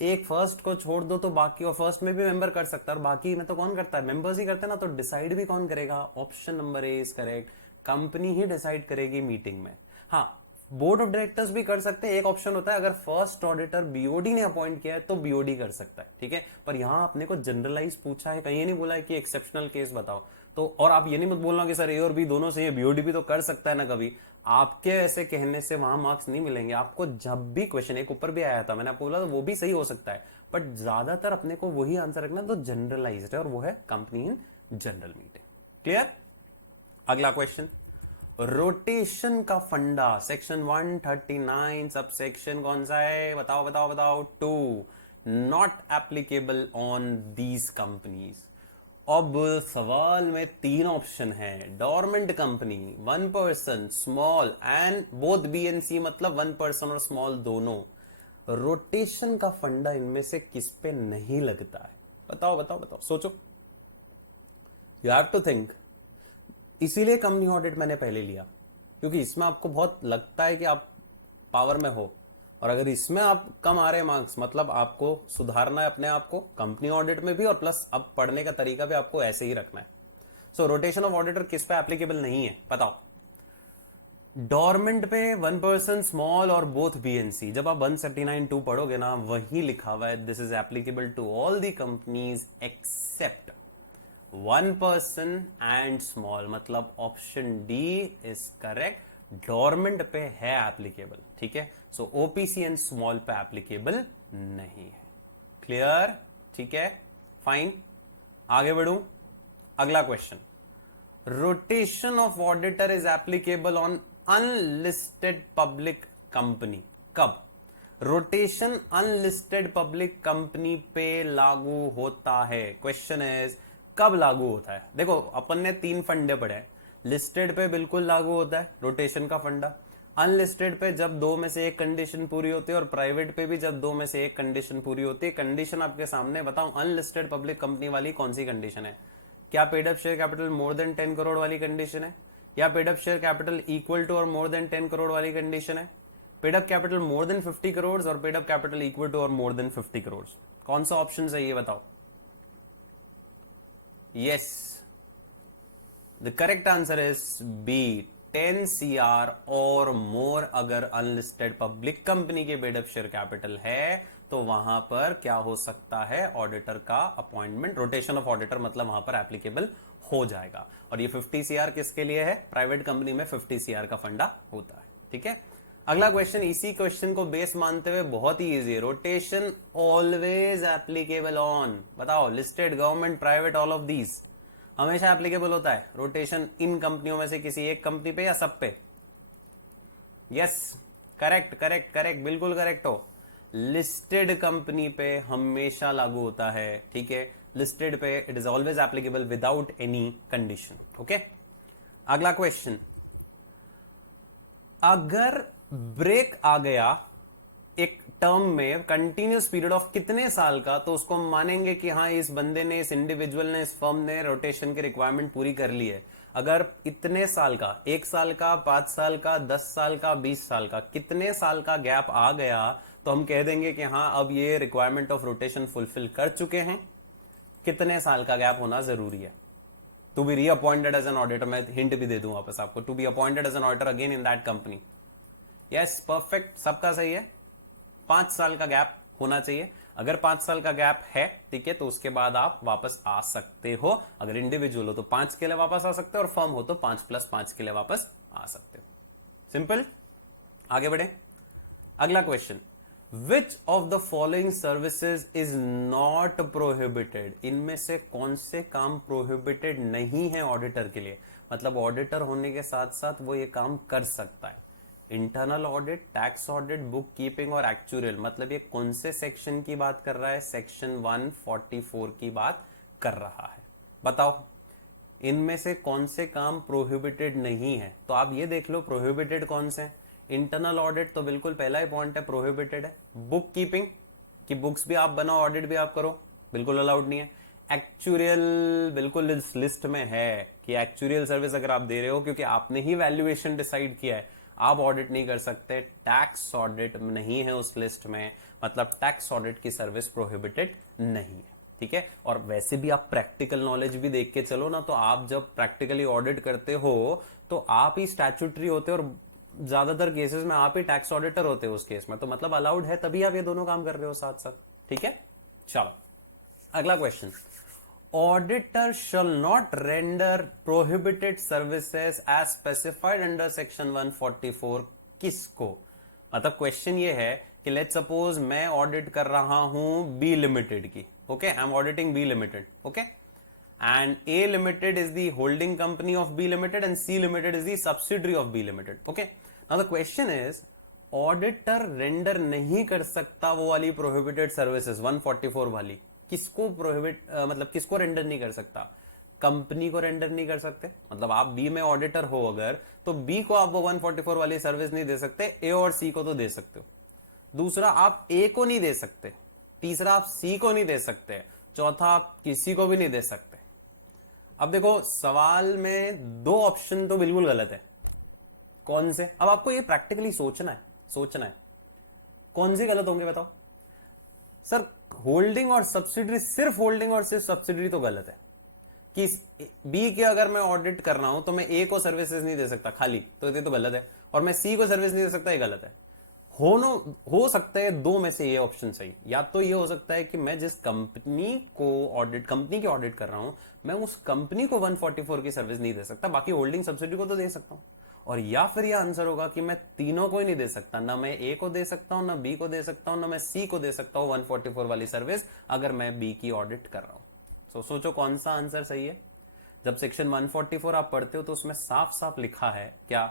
एक फर्स्ट को छोड़ दो तो बाकी, और फर्स्ट में भी मेंबर कर सकता है और बाकी में तो कौन करता है, मेंबर्स ही करते हैं ना, तो डिसाइड भी कौन करेगा। Option number A is correct, company he decide करेगी मीटिंग में। हाँ, बोर्ड ऑफ डायरेक्टर्स भी कर सकते हैं, एक ऑप्शन होता है अगर फर्स्ट ऑडिटर बीओडी ने अपॉइंट किया है तो बीओडी कर सकता है। ठीक है, पर यहां आपने को जनरलाइज पूछा है, कहीं नहीं बोला है कि एक्सेप्शनल केस बताओ। तो और आप ये नहीं मत बोलना कि सर ए और बी दोनों से, बीओडी भी तो कर सकता है ना कभी। आपके ऐसे कहने से वहां मार्क्स नहीं मिलेंगे आपको। जब भी क्वेश्चन एक ऊपर भी आया था, मैंने आपको बोला वो भी सही हो सकता है, बट ज्यादातर अपने को वही आंसर रखना तो जनरलाइज्ड है, और वो है company in general meeting. Clear. अगला क्वेश्चन, रोटेशन का फंडा, सेक्शन 139 सब सेक्शन कौन सा है, बताओ बताओ बताओ। 2, not applicable on these companies. अब सवाल में 3 ऑप्शन है, dormant company, 1 person, small and both BNC, मतलब 1 पर्सन और स्मॉल दोनों। रोटेशन का फंडा इनमें से किस पे नहीं लगता है, बताओ बताओ बताओ, सोचो, यू हैव टू थिंक। इसीलिए कंपनी ऑडिट मैंने पहले लिया, क्योंकि इसमें आपको बहुत लगता है कि आप पावर में हो, और अगर इसमें आप कम आ रहे मार्क्स मतलब आपको सुधारना है अपने आप को कंपनी ऑडिट में भी, और प्लस अब पढ़ने का तरीका भी आपको ऐसे ही रखना है। सो रोटेशन ऑफ ऑडिटर किस पे एप्लीकेबल नहीं है बताओ। डोरमेंट पे, 1 पर्सन, स्मॉल और बोथ बीएनसी। जब आप 179(2) पढ़ोगे ना, वही लिखा हुआ है this is applicable to all the companies except 1 person and small, मतलब option D is correct. Dormant पे है एप्लीकेबल। ठीक है, सो ओपीसी एंड स्मॉल पे एप्लीकेबल नहीं है। क्लियर। ठीक है, फाइन, आगे बढ़ू। अगला question, rotation of auditor is applicable on unlisted public company. कब रोटेशन अनलिस्टेड पब्लिक कंपनी पे लागू होता है, क्वेश्चन इज कब लागू होता है। देखो अपन ने 3 फंडे पढ़े, लिस्टेड पे बिल्कुल लागू होता है रोटेशन का फंडा, अनलिस्टेड पे जब 2 में से एक कंडीशन पूरी होती है, और प्राइवेट पे भी जब 2 में से एक कंडीशन पूरी होती है। कंडीशन आपके सामने, बताओ अनलिस्टेड पब्लिक कंपनी वाली कौन सी कंडीशन है। क्या paid up share capital more than 10 crore वाली कंडीशन है, या paid up share capital equal to और मोर देन 10 करोड़ वाली कंडीशन है, paid up capital more than 50 crore और paid up capital equal to और मोर देन 50 करोड़। कौन सा ऑप्शन है ये बताओ। Yes, the correct answer is B, 10 CR और मोर। अगर अनलिस्टेड पब्लिक कंपनी के पेड अप शेयर कैपिटल है तो वहां पर क्या हो सकता है, ऑडिटर का अपॉइंटमेंट, रोटेशन ऑफ ऑडिटर मतलब वहां पर एप्लीकेबल हो जाएगा। और ये 50 CR किसके लिए है, प्राइवेट कंपनी में 50 CR का फंडा होता है। ठीक है, अगला क्वेश्चन इसी क्वेश्चन को बेस मानते हुए बहुत ही इजी है, रोटेशन ऑलवेज एप्लीकेबल ऑन, बताओ listed, government, private, all of these. हमेशा एप्लीकेबल होता है रोटेशन इन कंपनियों में से किसी एक कंपनी पे या सब पे। यस, करेक्ट करेक्ट करेक्ट, बिल्कुल करेक्ट हो। लिस्टेड कंपनी पे हमेशा लागू होता है, ठीक है। लिस्टेड पे it is always applicable without any condition, okay. अगला क्वेश्चन, अगर ब्रेक आ गया एक टर्म में कंटिन्यूस पीरियड ऑफ कितने साल का, तो उसको मानेंगे कि हाँ इस बंदे ने, इस इंडिविजुअल ने, इस फर्म ने रोटेशन की रिक्वायरमेंट पूरी कर ली है। अगर इतने साल का, 1 साल का, 5 साल का, 10 साल का, 20 साल का, कितने साल का गैप आ गया तो हम कह देंगे कि हाँ अब ये रिक्वायरमेंट ऑफ रोटेशन फुलफिल कर चुके हैं। कितने साल का गैप होना जरूरी है to be reappointed as an auditor. मैं हिंट भी दे दूं वापस आपको, to be appointed as an auditor again in that company. Yes, perfect, सबका सही है। 5 साल का गैप होना चाहिए। अगर 5 साल का गैप है, ठीक है, तो उसके बाद आप वापस आ सकते हो। अगर इंडिविजुअल हो तो 5 के लिए वापस आ सकते हो, और फर्म हो तो 5+5 के लिए वापस आ सकते हो। सिंपल। आगे बढ़े। अगला question, which of the following services is not prohibited. इनमें से कौन से काम प्रोहिबिटेड नहीं है ऑडिटर के लिए, मतलब ऑडिटर होने के साथ साथ वो ये काम कर सकता है। Internal audit, tax audit, book keeping और एक्चुअरियल, मतलब ये कौन से सेक्शन की बात कर रहा है, सेक्शन 144 की बात कर रहा है। बताओ इनमें से कौन से काम प्रोहिबिटेड नहीं है। तो आप ये देख लो प्रोहिबिटेड कौन से हैं। इंटरनल ऑडिट तो बिल्कुल पहला ही पॉइंट है, प्रोहिबिटेड है। बुक कीपिंग, कि बुक्स भी आप बनाओ, ऑडिट भी आप करो, बिल्कुल अलाउड नहीं है। एक्चुअरियल बिल्कुल इस लिस्ट में है कि एक्चुअरियल सर्विस अगर आप दे रहे हो क्योंकि आपने ही वैल्यूएशन डिसाइड किया है, आप ऑडिट नहीं कर सकते। टैक्स ऑडिट नहीं है उस लिस्ट में, मतलब टैक्स ऑडिट की सर्विस प्रोहिबिटेड नहीं है, ठीक है। और वैसे भी आप प्रैक्टिकल नॉलेज भी देख के चलो ना, तो आप जब प्रैक्टिकली ऑडिट करते हो तो आप ही स्टैट्यूटरी होते हो, और ज्यादातर केसेस में आप ही टैक्स ऑडिटर होते हो उस केस में, तो मतलब अलाउड है, तभी आप ये दोनों काम कर रहे हो साथ साथ, ठीक है। चलो अगला question, auditor shall not render prohibited services as specified under section 144। किसको, मतलब क्वेश्चन ये है कि लेट्स सपोज मैं ऑडिट कर रहा हूं बी लिमिटेड की, okay, I am auditing B limited, okay, and A Limited is the holding company of B Limited and C Limited is the subsidiary of B Limited. Okay. Now the question is, auditor render नहीं कर सकता वो वाली prohibited services 144 वाली, किसको prohibit मतलब किसको render नहीं कर सकता, कंपनी को रेंडर नहीं कर सकते। मतलब आप बी में ऑडिटर हो अगर, तो बी को आप वो 144 वाली सर्विस नहीं दे सकते, ए और सी को तो दे सकते हो। दूसरा, आप ए को नहीं दे सकते। तीसरा, आप सी को नहीं दे सकते। चौथा, आप किसी को भी नहीं दे सकते। अब देखो सवाल में 2 ऑप्शन तो बिल्कुल गलत है। कौन से, अब आपको ये प्रैक्टिकली सोचना है कौन से गलत होंगे बताओ। सर होल्डिंग और सब्सिडरी, सिर्फ होल्डिंग और सिर्फ सब्सिडरी तो गलत है कि बी के अगर मैं ऑडिट कर रहा हूं तो मैं ए को सर्विसेज नहीं दे सकता खाली, तो ये तो गलत है। और मैं सी को सर्विस नहीं दे सकता, ये गलत है। हो सकता है 2 में से ये ऑप्शन सही, या तो ये हो सकता है कि मैं जिस कंपनी की ऑडिट कर रहा हूं, मैं उस कंपनी को 144 की सर्विस नहीं दे सकता, बाकी होल्डिंग सब्सिडी को तो दे सकता हूं। और या फिर ये आंसर होगा कि मैं तीनों को ही नहीं दे सकता, ना मैं ए को दे सकता हूं, ना बी को दे सकता हूं, ना मैं सी को दे सकता हूं 144 वाली सर्विस अगर मैं बी की ऑडिट कर रहा हूं। सोचो कौन सा आंसर सही है। जब सेक्शन 144 आप पढ़ते हो तो उसमें साफ साफ लिखा है क्या,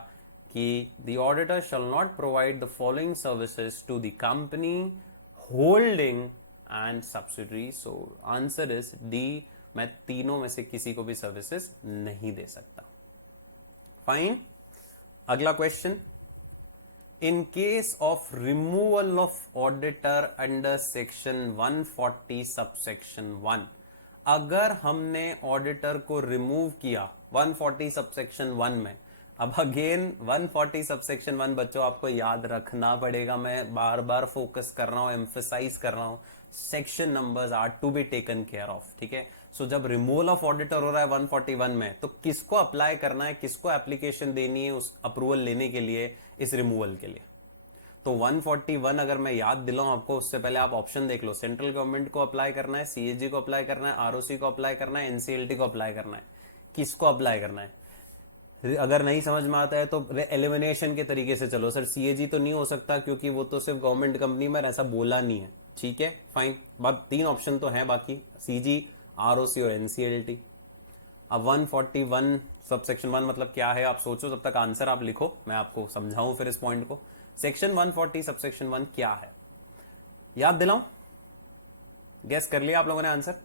कि the auditor shall not provide the following services to the company, holding and subsidiary. So answer is D, मैं तीनों में से किसी को भी सर्विसेज नहीं दे सकता। फाइन। अगला question, in case of removal of auditor under section 140 subsection 1, अगर हमने ऑडिटर को रिमूव किया 140 सबसेक्शन 1 में, अब अगेन 140 सबसेक्शन 1 बच्चों आपको याद रखना पड़ेगा, मैं बार बार फोकस कर रहा हूं, एम्फेसाइज कर रहा हूं, section numbers are to be taken care of, ठीक है। सो जब रिमूवल ऑफ ऑडिटर हो रहा है 141 में, तो किसको अप्लाई करना है, किसको एप्लीकेशन देनी है उस अप्रूवल लेने के लिए, इस रिमूवल के लिए। तो 141 अगर मैं याद दिलाऊं आपको, उससे पहले आप ऑप्शन देख लो। सेंट्रल गवर्नमेंट को अप्लाई करना है, सीएजी को अप्लाई करना है, आरओसी को अप्लाई करना है, एनसीएलटी को अप्लाई करना है, किसको अप्लाई करना है। अगर नहीं समझ में आता है तो एलिमिनेशन के तरीके से चलो। सर सीएजी तो नहीं हो सकता क्योंकि वो तो सिर्फ गवर्नमेंट कंपनी में, ऐसा बोला नहीं है, ठीक है, फाइन। बात 3 ऑप्शन तो है बाकी, सीजी, आरओसी और एनसीएलटी। अब 141 सबसेक्शन 1 मतलब क्या है आप सोचो, तब तक आंसर आप लिखो, मैं आपको समझाऊं फिर इस पॉइंट को। सेक्शन 140 सबसेक्शन 1 क्या है। याद दिलाऊं? गेस कर लिया आप लोगों ने answer?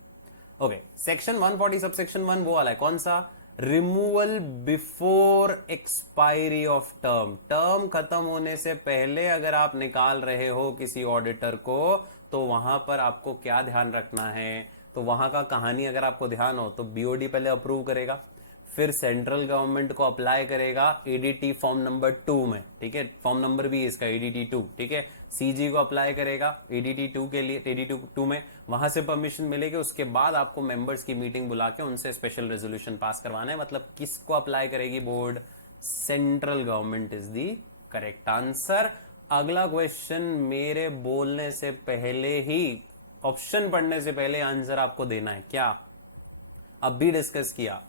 Okay, section 140 sub section 1 वो वाला है, कौन सा? Removal before expiry of term. Term खत्म होने से पहले अगर आप निकाल रहे हो किसी ऑडिटर को, तो वहां पर आपको क्या ध्यान रखना है? तो वहां का कहानी अगर आपको ध्यान हो तो बीओडी पहले अप्रूव करेगा, फिर सेंट्रल गवर्नमेंट को अप्लाई करेगा एडीटी फॉर्म नंबर 2 में, ठीक है, फॉर्म नंबर भी इसका एडीटी 2, ठीक है, सीजी को अप्लाई करेगा एडीटी 2 के लिए, एडीटी 2 में वहां से परमिशन मिलेगी, उसके बाद आपको मेंबर्स की मीटिंग बुला के उनसे स्पेशल रेजोल्यूशन पास करवाना है। मतलब किसको अप्लाई करेगी board? Central government is the correct answer. अगला क्वेश्चन मेरे बोलने से पहले ही, ऑप्शन पढ़ने से पहले आंसर आपको देना है। क्या? अब भी डिस्कस किया,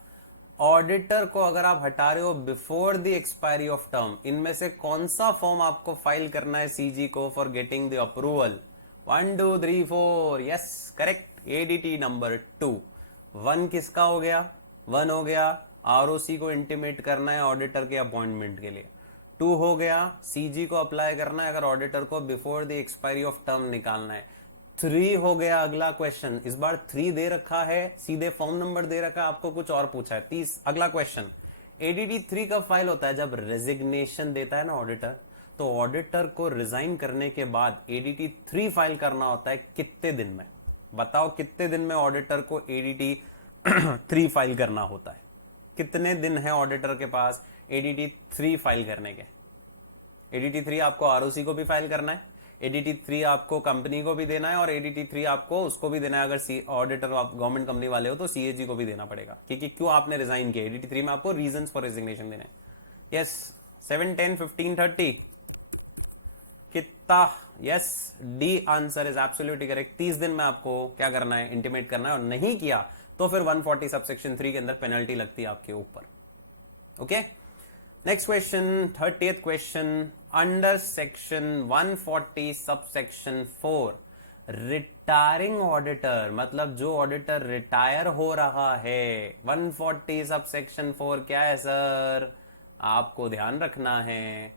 ऑडिटर को अगर आप हटा रहे हो before the expiry of term, इनमें से कौन सा फॉर्म आपको फाइल करना है सीजी को for getting the approval? 1 2 3 4, yes correct, ADT number 2। 1 किसका हो गया? 1 हो गया, आरओसी को इंटीमेट करना है ऑडिटर के अपॉइंटमेंट के लिए। 2 हो गया, सीजी को अप्लाई करना है अगर ऑडिटर को before the expiry of term निकालना है। 3 हो गया अगला क्वेश्चन, इस बार 3 दे रखा है, सीधे फॉर्म नंबर दे रखा है, आपको कुछ और पूछा है। 30 अगला क्वेश्चन, एडीटी 3 कब फाइल होता है? जब रेजिग्नेशन देता है ना ऑडिटर, तो ऑडिटर को रिजाइन करने के बाद एडीटी 3 फाइल करना होता है कितने दिन में? बताओ कितने दिन में ऑडिटर को एडीटी 3 फाइल करना होता है? कितने दिन है ऑडिटर के पास एडीटी 3 फाइल करने के? एडीटी 3 आपको आरओसी को भी फाइल करना है, एडीटी 3 आपको कंपनी को भी देना है, और एडीटी 3 आपको उसको भी देना है अगर ऑडिटर आप गवर्नमेंट कंपनी वाले हो तो सीएजी को भी देना पड़ेगा, क्योंकि क्यों आपने रिजाइन किया। एडीटी 3 में आपको रीजंस फॉर रेजिग्नेशन देने हैं। यस, 7 10 15 30 कितना? Yes, D answer is absolutely correct. 30 दिन में आपको क्या करना है? इंटीमेट करना है, और नहीं किया तो फिर 140 सबसेक्शन 3 के अंदर पेनल्टी लगती है आपके ऊपर। Okay, next question, 30th question, under section 140 subsection 4, retiring auditor, मतलब जो ऑडिटर रिटायर हो रहा है, 140 सबसेक्शन 4 क्या है सर? आपको ध्यान रखना है,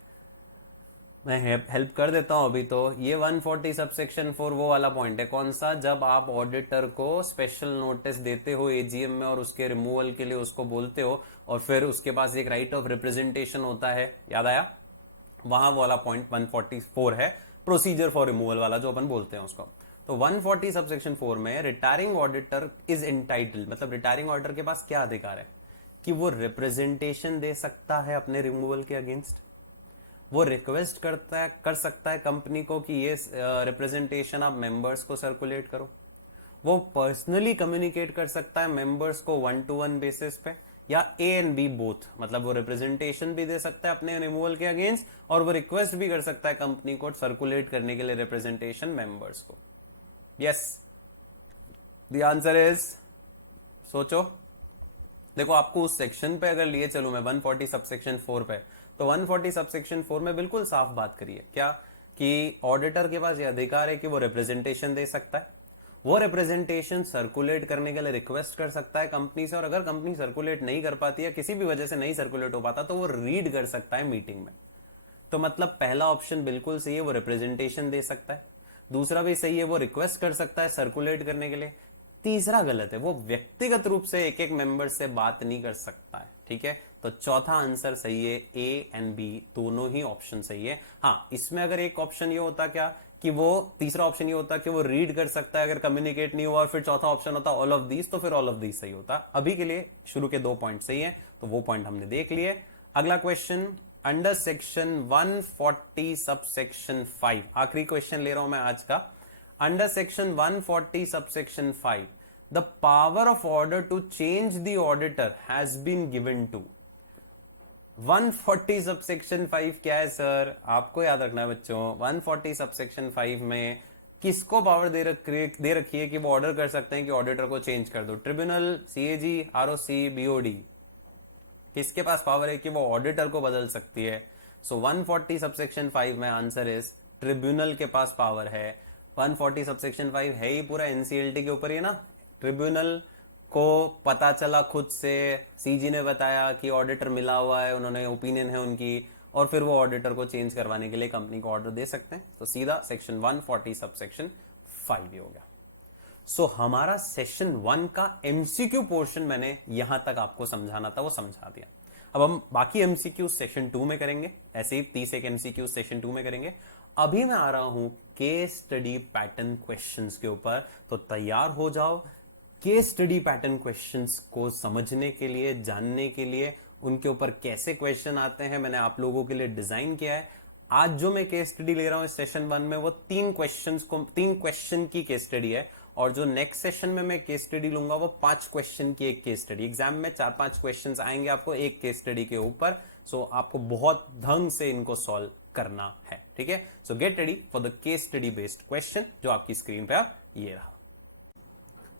मैं हेल्प कर देता हूं अभी। तो ये 140 सबसेक्शन 4 वो वाला पॉइंट है, कौन सा? जब आप ऑडिटर को स्पेशल नोटिस देते हो एजीएम में और उसके रिमूवल के लिए उसको बोलते हो, और फिर उसके पास एक राइट ऑफ रिप्रेजेंटेशन होता है, याद आया? वहां वाला पॉइंट 144 है, प्रोसीजर फॉर रिमूवल वाला जो अपन बोलते हैं उसको। तो 140 सबसेक्शन 4 में रिटायरिंग ऑडिटर इज एंटाइटल्ड, मतलब रिटायरिंग ऑडिटर के पास क्या अधिकार है? कि वो रिप्रेजेंटेशन दे सकता है अपने रिमूवल के अगेंस्ट, वो रिक्वेस्ट कर सकता है कंपनी को कि ये रिप्रेजेंटेशन आप मेंबर्स को सर्कुलेट करो, वो पर्सनली कम्युनिकेट कर सकता है मेंबर्स को 1-to-1 बेसिस पे, या ए एंड बी बोथ, मतलब वो रिप्रेजेंटेशन भी दे सकता है अपने रिमूवल के अगेंस्ट, और वो रिक्वेस्ट भी कर सकता है कंपनी को सर्कुलेट करने के लिए रिप्रेजेंटेशन मेंबर्स को। यस, द आंसर इज, सोचो। देखो, आपको उस सेक्शन पे अगर लिए चलूं मैं 140 सबसेक्शन 4 पे, तो 140 सबसेक्शन 4 में बिल्कुल साफ बात करिए क्या, कि ऑडिटर के पास ये अधिकार है कि वो रिप्रेजेंटेशन दे सकता है, वो रिप्रेजेंटेशन सर्कुलेट करने के लिए रिक्वेस्ट कर सकता है कंपनी से, और अगर कंपनी सर्कुलेट नहीं कर पाती है, किसी भी वजह से नहीं सर्कुलेट हो पाता, तो वो रीड कर सकता है मीटिंग में। तो मतलब पहला ऑप्शन बिल्कुल सही है, वो रिप्रेजेंटेशन दे सकता है। दूसरा भी सही है, वो रिक्वेस्ट कर सकता है सर्कुलेट करने के लिए। तीसरा गलत है, वो व्यक्तिगत रूप से एक एक मेंबर से बात नहीं कर सकता है, ठीक है। तो चौथा आंसर सही है, ए एंड बी दोनों ही ऑप्शन सही है। हाँ, इसमें अगर एक ऑप्शन ये होता क्या कि वो, तीसरा ऑप्शन ये होता कि वो रीड कर सकता है अगर कम्युनिकेट नहीं हुआ, और फिर चौथा ऑप्शन होता ऑल ऑफ दीज, तो फिर ऑल ऑफ दीज सही होता। अभी के लिए शुरू के 2 पॉइंट सही है, तो वो पॉइंट हमने देख लिए। अगला question, under section 140 sub section 5, आखिरी क्वेश्चन ले रहा हूं मैं आज का। Under section 140 subsection 5, the power of order to change the auditor has been given to. 140 subsection 5 क्या है सर? आपको याद रखना है बच्चों, 140 सबसेक्शन 5 में किसको पावर दे रखी है कि वो ऑर्डर कर सकते हैं कि ऑडिटर को चेंज कर दो? ट्रिब्यूनल, सीएजी, आरओसी, बीओडी, किसके पास पावर है कि वो ऑडिटर को बदल सकती है? सो 140 सबसेक्शन 5 में आंसर इज ट्रिब्यूनल के पास पावर है। 140 सबसेक्शन 5 है ही पूरा एनसीएलटी के ऊपर ही ना। ट्रिब्यूनल को पता चला खुद से, सीजी ने बताया कि ऑडिटर मिला हुआ है, उन्होंने ओपिनियन है उनकी, और फिर वो ऑडिटर को चेंज करवाने के लिए कंपनी को ऑर्डर दे सकते हैं। तो सीधा सेक्शन 140 सब सेक्शन 5 ही हो गया। सो हमारा सेशन 1 का एमसीक्यू पोर्शन मैंने यहां तक आपको समझाना था वो समझा दिया। अब हम बाकी एमसीक्यू सेशन 2 में करेंगे, ऐसे ही 30 एक एमसीक्यू सेशन 2 में करेंगे। अभी मैं आ रहा हूं केस स्टडी पैटर्न क्वेश्चंस के ऊपर, तो तैयार हो जाओ केस स्टडी पैटर्न क्वेश्चंस को समझने के लिए, जानने के लिए, उनके ऊपर कैसे क्वेश्चन आते हैं मैंने आप लोगों के लिए डिजाइन किया है। आज जो मैं केस स्टडी ले रहा हूं इस सेशन 1 में वो 3 क्वेश्चन की केस स्टडी है, और जो नेक्स्ट सेशन में मैं केस स्टडी लूंगा वो 5 क्वेश्चन की एक केस स्टडी। एग्जाम में 4-5 क्वेश्चंस आएंगे आपको एक केस स्टडी के ऊपर, सो आपको बहुत ढंग से इनको सॉल्व करना है, ठीक है। सो get ready for the case study based question जो आपकी स्क्रीन पे ये रहा।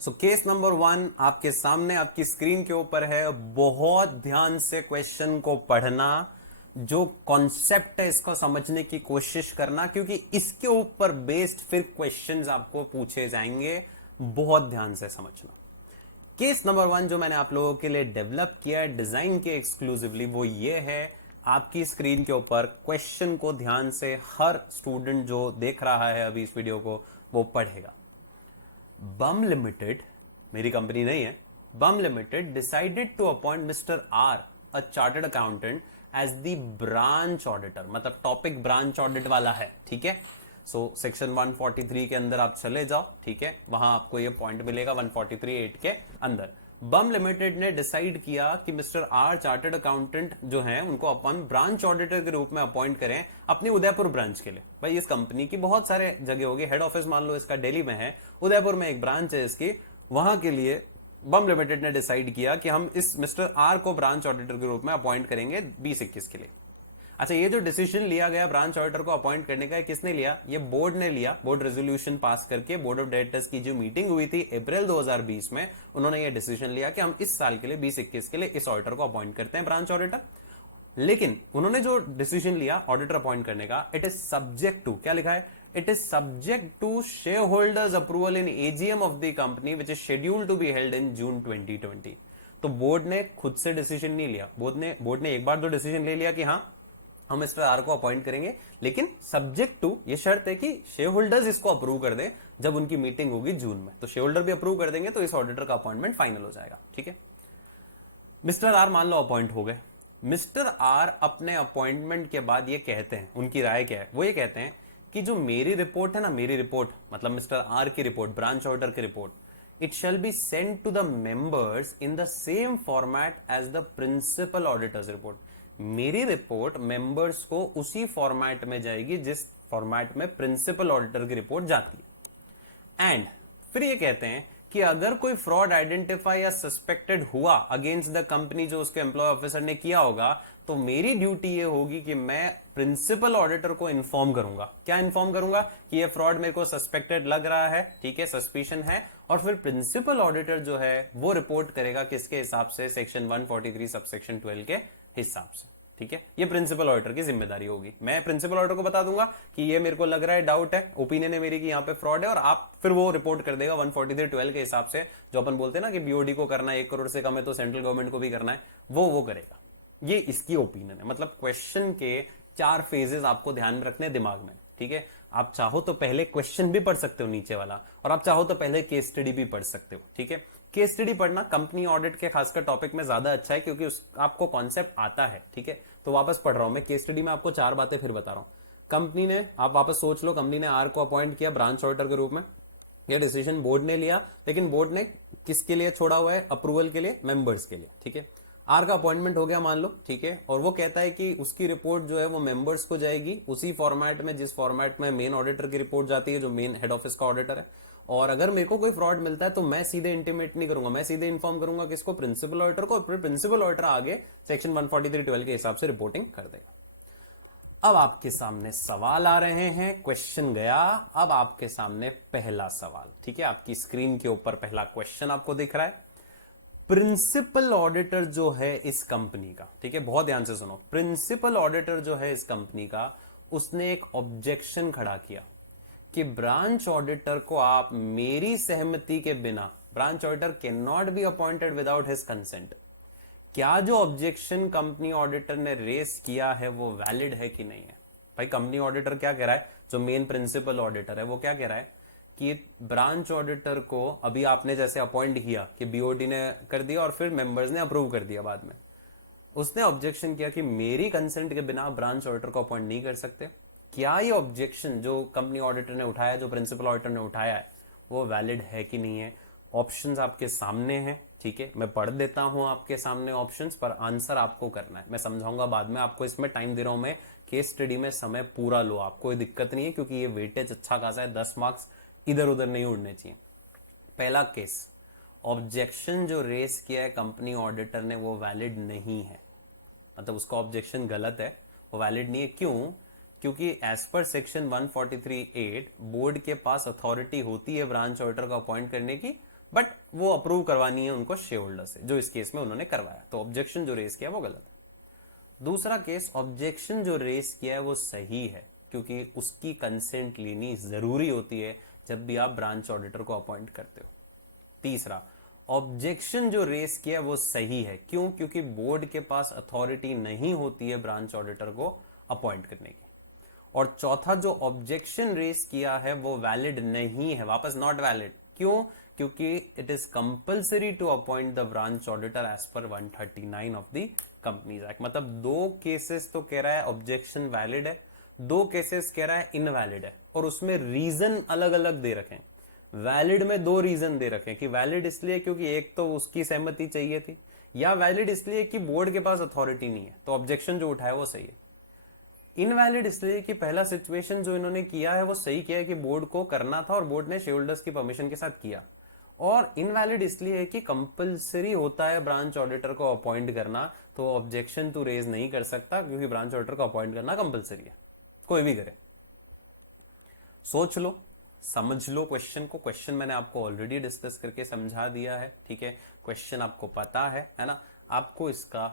सो केस नंबर 1 आपके सामने आपकी स्क्रीन के ऊपर है। बहुत ध्यान से क्वेश्चन को पढ़ना, जो कॉन्सेप्ट है इसको समझने की कोशिश करना, क्योंकि इसके ऊपर बेस्ड फिर क्वेश्चंस आपको पूछे जाएंगे। बहुत ध्यान से समझना। केस नंबर 1 जो मैंने आप लोगों के लिए डेवलप किया है, डिजाइन किया एक्सक्लूसिवली, वो ये है। आपकी स्क्रीन के ऊपर क्वेश्चन को ध्यान से हर स्टूडेंट जो देख रहा है अभी इस वीडियो को वो पढ़ेगा। बम लिमिटेड, मेरी कंपनी नहीं है, Bam limited decided to appoint mister R, a chartered accountant, as the branch auditor. मतलब टॉपिक ब्रांच ऑडिट वाला है, ठीक है। सो सेक्शन 143 के अंदर आप चले जाओ, ठीक है, वहां आपको ये पॉइंट मिलेगा 143(8) के अंदर। बम लिमिटेड ने डिसाइड किया कि मिस्टर आर चार्टर्ड अकाउंटेंट जो हैं उनको अपन ब्रांच ऑडिटर के रूप में अपॉइंट करें अपनी उदयपुर ब्रांच के लिए। भाई इस कंपनी की बहुत सारे जगह होगी, हेड ऑफिस मान लो इसका दिल्ली में है, उदयपुर में एक ब्रांच है इसकी, वहां के लिए बम लिमिटेड ने डिसाइड किया कि हम इस मिस्टर आर को ब्रांच ऑडिटर के रूप में अपॉइंट करेंगे 2021 के लिए। अच्छा, ये जो डिसीजन लिया गया ब्रांच ऑडिटर को अपॉइंट करने का, किसने लिया? ये बोर्ड ने लिया। बोर्ड रेजोल्यूशन पास करके बोर्ड ऑफ डायरेक्टर्स की जो मीटिंग हुई थी अप्रैल 2020 में, उन्होंने ये डिसीजन लिया कि हम इस साल के लिए 2021 के लिए इस ऑडिटर को अपॉइंट करते हैं ब्रांच ऑडिटर। लेकिन उन्होंने जो डिसीजन लिया ऑडिटर अपॉइंट करने का, इट इज सब्जेक्ट टू, क्या लिखा है? It is subject to shareholders approval in AGM of the company which is scheduled to be held in June 2020। तो बोर्ड ने खुद से डिसीजन नहीं लिया। बोर्ड ने एक बार जो डिसीजन ले लिया कि हाँ हम मिस्टर आर को अपॉइंट करेंगे, लेकिन सब्जेक्ट टू, ये शर्त है कि शेयर होल्डर्स इसको अप्रूव कर दें जब उनकी मीटिंग होगी जून में। तो शेयर होल्डर भी अप्रूव कर देंगे तो इस ऑडिटर का अपॉइंटमेंट फाइनल हो जाएगा, ठीक है। मिस्टर आर मान लो अपॉइंट हो गए। मिस्टर आर अपने अपॉइंटमेंट के बाद ये कहते हैं, उनकी राय क्या है? वो ये कहते हैं कि जो मेरी रिपोर्ट है ना, मेरी रिपोर्ट मतलब मिस्टर आर की रिपोर्ट, ब्रांच ऑडिटर की report, it shall be send to the members in the same format as the principal auditor's report. मेरी रिपोर्ट मेंबर्स को उसी फॉर्मेट में जाएगी जिस फॉर्मेट में प्रिंसिपल ऑडिटर की रिपोर्ट जाती है। एंड फिर ये कहते हैं कि अगर कोई फ्रॉड आइडेंटिफाई या सस्पेक्टेड हुआ अगेंस्ट द कंपनी जो उसके एम्प्लॉय ऑफिसर ने किया होगा, तो मेरी ड्यूटी ये होगी कि मैं प्रिंसिपल ऑडिटर को इन्फॉर्म करूंगा। क्या इन्फॉर्म करूंगा? कि ये फ्रॉड मेरे को सस्पेक्टेड लग रहा है, ठीक है, सस्पिशन है, और फिर प्रिंसिपल ऑडिटर जो है वो रिपोर्ट करेगा किसके हिसाब से? सेक्शन 143 सबसेक्शन 12 के हिसाब से, ठीक है। ये प्रिंसिपल ऑडिटर की जिम्मेदारी होगी। मैं प्रिंसिपल ऑडिटर को बता दूंगा कि ये मेरे को लग रहा है, डाउट है, ओपिनियन है मेरी कि यहाँ पे फ्रॉड है, और आप फिर वो रिपोर्ट कर देगा 143(12) के हिसाब से। जो अपन बोलते हैं ना कि बीओडी को करना है 1 करोड़ से कम है तो सेंट्रल गवर्नमेंट को भी करना है, वो करेगा। ये इसकी ओपिनियन है। मतलब क्वेश्चन के 4 फेजेस आपको ध्यान में रखने दिमाग में, ठीक है। आप चाहो तो पहले क्वेश्चन भी पढ़ सकते हो नीचे वाला, और आप चाहो तो पहले केस स्टडी भी पढ़ सकते हो, ठीक है। केस स्टडी पढ़ना कंपनी ऑडिट के खासकर टॉपिक में ज्यादा अच्छा है क्योंकि आपको कॉन्सेप्ट आता है, ठीक है। तो वापस पढ़ रहा हूं मैं, केस स्टडी में आपको 4 बातें फिर बता रहा हूं। कंपनी ने, आप वापस सोच लो, कंपनी ने आर को अपॉइंट किया ब्रांच ऑडिटर के रूप में। यह डिसीजन बोर्ड ने लिया, लेकिन बोर्ड ने किसके लिए छोड़ा हुआ है? अप्रूवल के लिए, मेंबर्स के लिए, ठीक है। आर का अपॉइंटमेंट हो गया मान लो, ठीक है, और वो कहता है कि उसकी रिपोर्ट जो है वो मेंबर्स को जाएगी उसी फॉर्मेट में जिस फॉर्मेट में मेन ऑडिटर की रिपोर्ट जाती है, जो मेन हेड ऑफिस का ऑडिटर है। और अगर मेरे को कोई फ्रॉड मिलता है तो मैं सीधे इंटीमेट नहीं करूंगा, मैं सीधे इन्फॉर्म करूंगा किसको? प्रिंसिपल ऑडिटर को, और फिर प्रिंसिपल ऑडिटर आगे सेक्शन 143(12) के हिसाब से रिपोर्टिंग कर देगा। अब आपके सामने सवाल आ रहे हैं, क्वेश्चन गया, अब आपके सामने पहला सवाल, ठीक है। आपकी स्क्रीन के ऊपर पहला क्वेश्चन आपको दिख रहा है। प्रिंसिपल ऑडिटर जो है इस कंपनी का, ठीक है, बहुत ध्यान से सुनो, प्रिंसिपल ऑडिटर जो है इस कंपनी का, उसने एक ऑब्जेक्शन खड़ा किया कि ब्रांच ऑडिटर को आप मेरी सहमति के बिना, branch auditor can not be appointed without his consent. क्या जो ऑब्जेक्शन कंपनी ऑडिटर ने रेस किया है वो वैलिड है कि नहीं है। भाई कंपनी ऑडिटर क्या कह रहा है, जो मेन प्रिंसिपल ऑडिटर है वो क्या कह रहा है कि ब्रांच ऑडिटर को अभी आपने जैसे अपॉइंट किया कि बीओडी ने कर दिया और फिर मेंबर्स ने अप्रूव कर दिया बाद में, उसने ऑब्जेक्शन किया कि मेरी कंसेंट के बिना ब्रांच ऑडिटर को अपॉइंट नहीं कर सकते। क्या ये ऑब्जेक्शन जो कंपनी ऑडिटर ने उठाया, जो प्रिंसिपल ऑडिटर ने उठाया है, वो वैलिड है कि नहीं है। ऑप्शंस आपके सामने हैं, ठीक है, मैं पढ़ देता हूं आपके सामने ऑप्शंस, पर आंसर आपको करना है। मैं समझाऊंगा बाद में, आपको इसमें टाइम दे रहा हूं मैं, केस स्टडी में समय पूरा लो, आपको कोई दिक्कत नहीं है, क्योंकि ये वेटेज अच्छा खासा है, 10 मार्क्स इधर उधर नहीं उड़ने चाहिए। पहला केस, ऑब्जेक्शन जो रेस किया है कंपनी ऑडिटर ने वो वैलिड नहीं है, मतलब उसका ऑब्जेक्शन गलत है, वो वैलिड नहीं है। क्यों? क्योंकि एज पर सेक्शन 143(8) बोर्ड के पास अथॉरिटी होती है ब्रांच ऑडिटर को अपॉइंट करने की, बट वो अप्रूव करवानी है उनको शेयर होल्डर से, जो इस केस में उन्होंने करवाया। तो ऑब्जेक्शन जो रेस किया वो गलत है। दूसरा केस, ऑब्जेक्शन जो रेस किया है वो सही है, क्योंकि उसकी कंसेंट लेनी जरूरी होती है जब भी आप ब्रांच ऑडिटर को अपॉइंट करते हो। तीसरा, ऑब्जेक्शन जो रेस किया वो सही है, क्यों? क्योंकि बोर्ड के पास अथॉरिटी नहीं होती है ब्रांच ऑडिटर को अपॉइंट करने की। और चौथा, जो ऑब्जेक्शन रेस किया है वो वैलिड नहीं है, वापस नॉट वैलिड। क्यों? क्योंकि it is compulsory to appoint the branch auditor as per 139 of the companies act. मतलब दो केसेस तो कह रहा है ऑब्जेक्शन वैलिड है, दो केसेस कह रहा है इनवैलिड है, और उसमें रीजन अलग अलग दे रखे हैं। वैलिड में दो रीजन दे रखे हैं कि वैलिड इसलिए क्योंकि एक तो उसकी सहमति चाहिए थी, या वैलिड इसलिए कि बोर्ड के पास अथॉरिटी नहीं है, तो ऑब्जेक्शन जो उठाया वो सही है। इनवैलिड इसलिए कि पहला सिचुएशन जो इन्होंने किया है वो सही किया है कि बोर्ड को करना था और बोर्ड ने शेयर होल्डर्स की परमिशन के साथ किया। और इनवैलिड इसलिए है कि कंपलसरी होता है ब्रांच ऑडिटर को अपॉइंट करना, तो ऑब्जेक्शन टू रेज नहीं कर सकता, क्योंकि ब्रांच ऑडिटर को अपॉइंट करना कंपलसरी है, कोई भी करे। सोच लो, समझ लो क्वेश्चन को। क्वेश्चन मैंने आपको ऑलरेडी डिस्कस करके समझा दिया है, ठीक है, क्वेश्चन आपको पता है ना। आपको इसका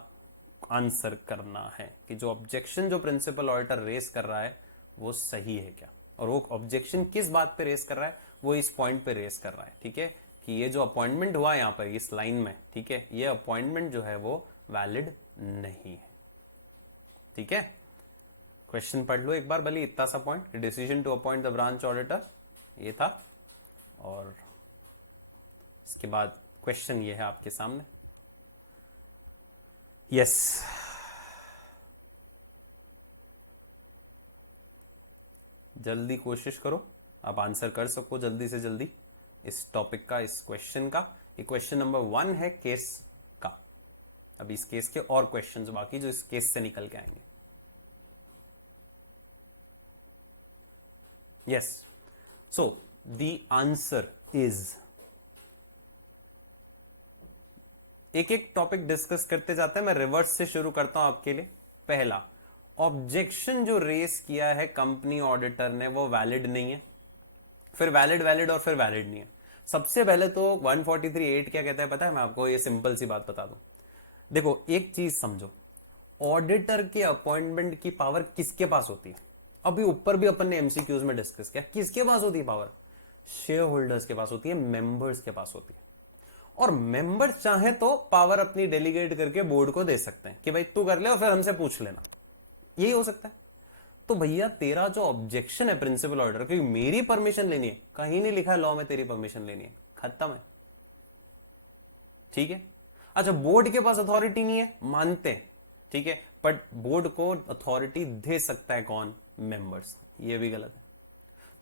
आंसर करना है कि जो ऑब्जेक्शन जो प्रिंसिपल ऑडिटर रेस कर रहा है वो सही है क्या, और वो ऑब्जेक्शन किस बात पे रेस कर रहा है, वो इस पॉइंट पे रेस कर रहा है, ठीक है, कि ये जो अपॉइंटमेंट हुआ यहाँ पर इस लाइन में, ठीक है, ये अपॉइंटमेंट जो है वो वैलिड नहीं है, ठीक है। क्वेश्चन पढ़ लो एक बार भले, इतना सा point, decision to appoint the branch auditor ये था, और इसके बाद क्वेश्चन ये है आपके सामने। यस, जल्दी कोशिश करो आप आंसर कर सको जल्दी से जल्दी इस टॉपिक का, इस क्वेश्चन का। ये क्वेश्चन नंबर 1 है केस का। अभी इस केस के और क्वेश्चंस बाकी जो इस केस से निकल के आएंगे। Yes, so the answer is, एक एक टॉपिक डिस्कस करते जाते हैं, मैं रिवर्स से शुरू करता हूं आपके लिए। पहला, ऑब्जेक्शन जो रेस किया है कंपनी ऑडिटर ने वो वैलिड नहीं है, फिर वैलिड और फिर वैलिड नहीं है। सबसे पहले तो 143(8) क्या कहता है पता है? मैं आपको ये सिंपल सी बात बता दूं। देखो एक चीज समझो, ऑडिटर के अपॉइंटमेंट की पावर किसके पास होती है? अभी ऊपर भी अपन ने एमसीक्यूज में डिस्कस किया, किसके पास होती है पावर? शेयर होल्डर्स के पास होती है, मेंबर्स के पास होती है। और मेंबर्स चाहे तो पावर अपनी डेलीगेट करके बोर्ड को दे सकते हैं कि भाई तू कर ले और फिर हमसे पूछ लेना, यही हो सकता है। तो भैया तेरा जो ऑब्जेक्शन है प्रिंसिपल ऑर्डर, क्योंकि मेरी परमिशन लेनी है, कहीं नहीं लिखा लॉ में तेरी परमिशन लेनी है, खत्म है, ठीक है। अच्छा, बोर्ड के पास अथॉरिटी नहीं है, मानते हैं, ठीक है, बट बोर्ड को अथॉरिटी दे सकता है कौन? मेंबर्स। ये भी गलत है।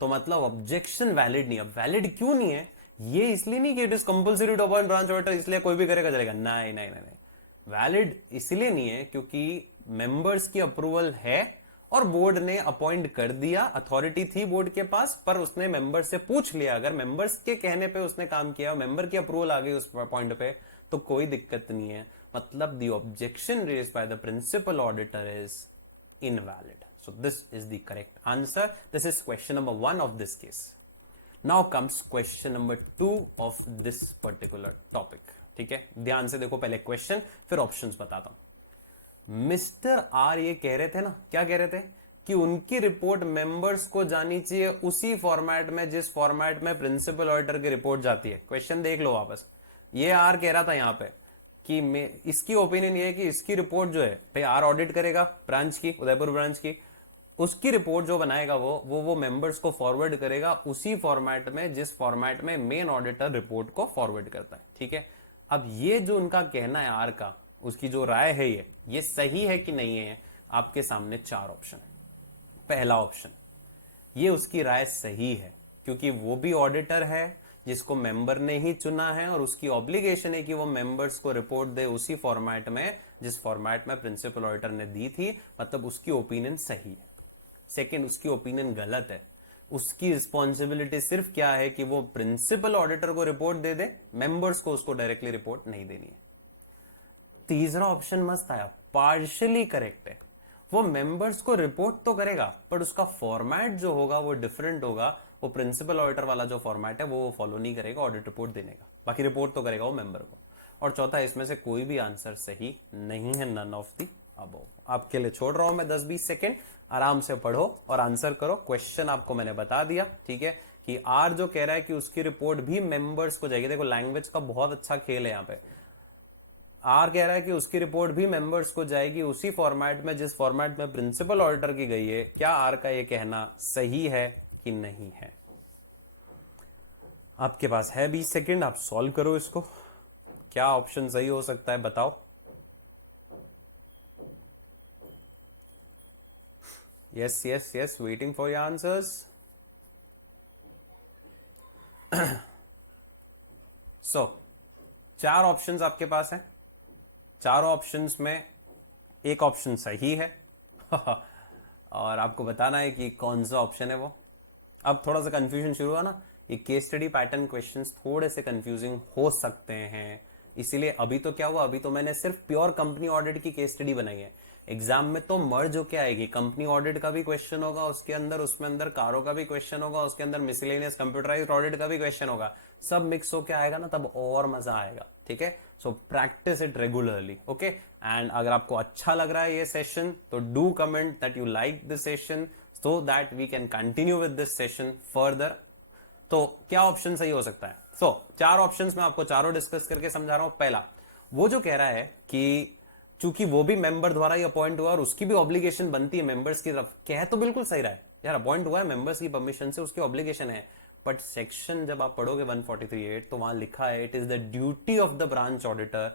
तो मतलब ऑब्जेक्शन वैलिड नहीं है। वैलिड क्यों नहीं है? ये इसलिए नहीं कि it is compulsory to appoint branch auditor, इसलिए कोई भी करेगा चलेगा, नहीं नहीं नहीं, वैलिड इसलिए नहीं है क्योंकि मेंबर्स की अप्रूवल है और बोर्ड ने अपॉइंट कर दिया, अथॉरिटी थी बोर्ड के पास, पर उसने मेंबर से पूछ लिया। अगर मेंबर्स के कहने पे उसने काम किया, मेंबर की अप्रूवल आ गई उस पॉइंट पे, तो कोई दिक्कत नहीं है। मतलब the objection raised by the principal auditor is invalid. So this is the correct answer. This is question number 1 of this case. Now comes question number 2 of this particular topic. ठीक है, ध्यान से देखो पहले क्वेश्चन फिर options बताता हूं। Mister are ये कह रहे थे ना, क्या कह रहे थे? कि उनकी रिपोर्ट मेंबर्स को जानी चाहिए उसी फॉर्मेट में जिस फॉर्मेट में प्रिंसिपल ऑडिटर की रिपोर्ट जाती है। क्वेश्चन देख लो वापस, ये आर कह रहा था यहां पे कि मैं इसकी ओपिनियन ये है कि इसकी रिपोर्ट जो है भाई आर ऑडिट करेगा ब्रांच की, उदयपुर ब्रांच की, उसकी रिपोर्ट जो बनाएगा वो मेंबर्स को फॉरवर्ड करेगा उसी फॉर्मेट में जिस फॉर्मेट में मेन ऑडिटर रिपोर्ट को फॉरवर्ड करता है। ठीक है, अब ये जो उनका कहना है आर का, उसकी जो राय है ये सही है कि नहीं है, आपके सामने 4 ऑप्शन है। पहला ऑप्शन, ये उसकी राय सही है क्योंकि वो भी ऑडिटर है जिसको मेंबर ने ही चुना है और उसकी ऑब्लिगेशन है कि वो मेंबर्स को रिपोर्ट दे उसी फॉर्मेट में जिस फॉर्मेट में प्रिंसिपल ऑडिटर ने दी थी, मतलब उसकी ओपिनियन सही है। सेकंड, उसकी ओपिनियन गलत है। उसकी रिस्पॉन्सिबिलिटी सिर्फ क्या है कि वो प्रिंसिपल ऑडिटर को रिपोर्ट दे दे, मेंबर्स को उसको डायरेक्टली रिपोर्ट नहीं देनी है। तीसरा ऑप्शन मस्त आया, पार्शियली करेक्ट है। वो मेंबर्स को रिपोर्ट तो करेगा पर उसका फॉर्मेट जो होगा वो डिफरेंट होगा। वो प्रिंसिपल ऑडिटर वाला जो फॉर्मेट है वो फॉलो नहीं करेगा ऑडिट रिपोर्ट देने का, बाकी रिपोर्ट तो करेगा वो मेंबर को। और चौथा, इसमें से कोई भी आंसर सही नहीं है, नन ऑफ दी अबव। आपके लिए छोड़ रहा हूं मैं 10-20 सेकेंड, आराम से पढ़ो और आंसर करो। क्वेश्चन आपको मैंने बता दिया, ठीक है, कि आर जो कह रहा है कि उसकी रिपोर्ट भी मेंबर्स को जाएगी। देखो लैंग्वेज का बहुत अच्छा खेल है यहाँ पे। आर कह रहा है कि उसकी रिपोर्ट भी मेंबर्स को जाएगी उसी फॉर्मेट में जिस फॉर्मेट में प्रिंसिपल ऑडिटर की गई है। क्या आर का ये कहना सही है कि नहीं है? आपके पास है 20 सेकेंड, आप सॉल्व करो इसको। क्या ऑप्शन सही हो सकता है बताओ। Yes yes yes, waiting for your answers. So 4 options आपके पास हैं। चारों ऑप्शंस में एक ऑप्शन सही है और आपको बताना है कि कौन सा ऑप्शन है वो। अब थोड़ा सा कंफ्यूजन शुरू हुआ ना, ये केस स्टडी पैटर्न क्वेश्चंस थोड़े से कंफ्यूजिंग हो सकते हैं, इसीलिए अभी तो क्या हुआ, अभी तो मैंने सिर्फ प्योर कंपनी ऑडिट की केस स्टडी बनाई है। एग्जाम में तो मर्ज होके आएगी, कंपनी ऑडिट का भी क्वेश्चन होगा उसके अंदर, उसमें अंदर कारो का भी क्वेश्चन होगा, उसके अंदर मिसलेनियस कंप्यूटराइज्ड ऑडिट का भी क्वेश्चन होगा, सब मिक्स होके आएगा ना, तब और मजा आएगा। ठीक है, so practice it regularly, okay. And अगर आपको अच्छा लग रहा है ये सेशन तो do comment that you like this session so that we can continue with this session further. तो क्या ऑप्शन सही हो सकता है? सो 4 ऑप्शंस में आपको चारों डिस्कस करके समझा रहा हूं। पहला, वो जो कह रहा है कि चूंकि वो भी मेंबर द्वारा ही अपॉइंट हुआ और उसकी भी ऑब्लिगेशन बनती है मेंबर्स की तरफ, कह तो बिल्कुल सही रहा है यार, अपॉइंट हुआ है मेंबर्स की परमिशन से, उसकी ऑब्लिगेशन है। बट सेक्शन जब आप पढ़ोगे 143(8 तो वहां लिखा है it is the duty of the branch auditor.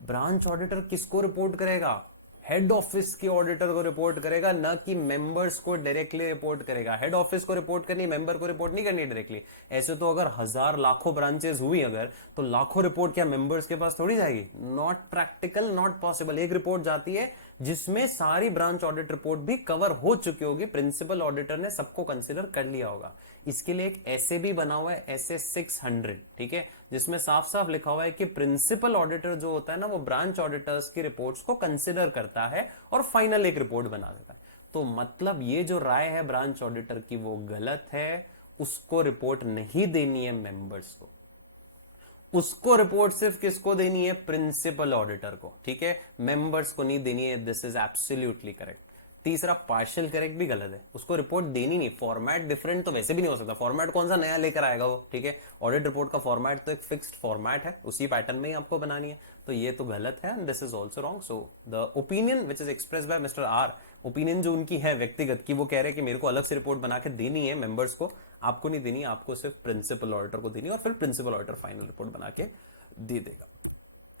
Branch auditor किसको रिपोर्ट करेगा? हेड ऑफिस के ऑडिटर को रिपोर्ट करेगा, न कि मेंबर्स को डायरेक्टली रिपोर्ट करेगा। हेड ऑफिस को रिपोर्ट करनी, मेंबर को रिपोर्ट नहीं करनी डायरेक्टली। ऐसे तो अगर 1000 लाखों ब्रांचेस हुई अगर, तो लाखों रिपोर्ट क्या मेंबर्स के पास थोड़ी जाएगी? Not practical, not possible. एक रिपोर्ट जाती है जिसमें सारी ब्रांच ऑडिट रिपोर्ट भी कवर हो चुकी होगी, प्रिंसिपल ऑडिटर ने सबको कंसिडर कर लिया होगा। इसके लिए एक ऐसे भी बना हुआ है, ऐसे 600, ठीक है, जिसमें साफ साफ लिखा हुआ है कि प्रिंसिपल ऑडिटर जो होता है ना, वो ब्रांच ऑडिटर्स की रिपोर्ट्स को कंसिडर करता है और फाइनल एक रिपोर्ट बना देता है। तो मतलब ये जो राय है ब्रांच ऑडिटर की वो गलत है, उसको रिपोर्ट नहीं देनी है मेंबर्स को, उसको रिपोर्ट सिर्फ किसको देनी है? प्रिंसिपल ऑडिटर को, ठीक है, मेंबर्स को नहीं देनी है। This is absolutely correct. तीसरा, पार्शियल करेक्ट भी गलत है, उसको रिपोर्ट देनी नहीं। फॉर्मेट डिफरेंट तो वैसे भी नहीं हो सकता, फॉर्मेट कौन सा नया लेकर आएगा वो, ठीक है। ऑडिट रिपोर्ट का फॉर्मेट तो एक फिक्स्ड फॉर्मेट है, उसी पैटर्न में ही आपको बनानी है, तो ये तो गलत है and this is also wrong. So the opinion which is express by mister R, opinion जो उनकी है व्यक्तिगत की, वो कह रहे हैं कि मेरे को अलग से रिपोर्ट बना के देनी है मेंबर्स को, आपको नहीं देनी, आपको सिर्फ प्रिंसिपल ऑडिटर को देनी है और फिर प्रिंसिपल ऑडिटर फाइनल रिपोर्ट बना के दे देगा।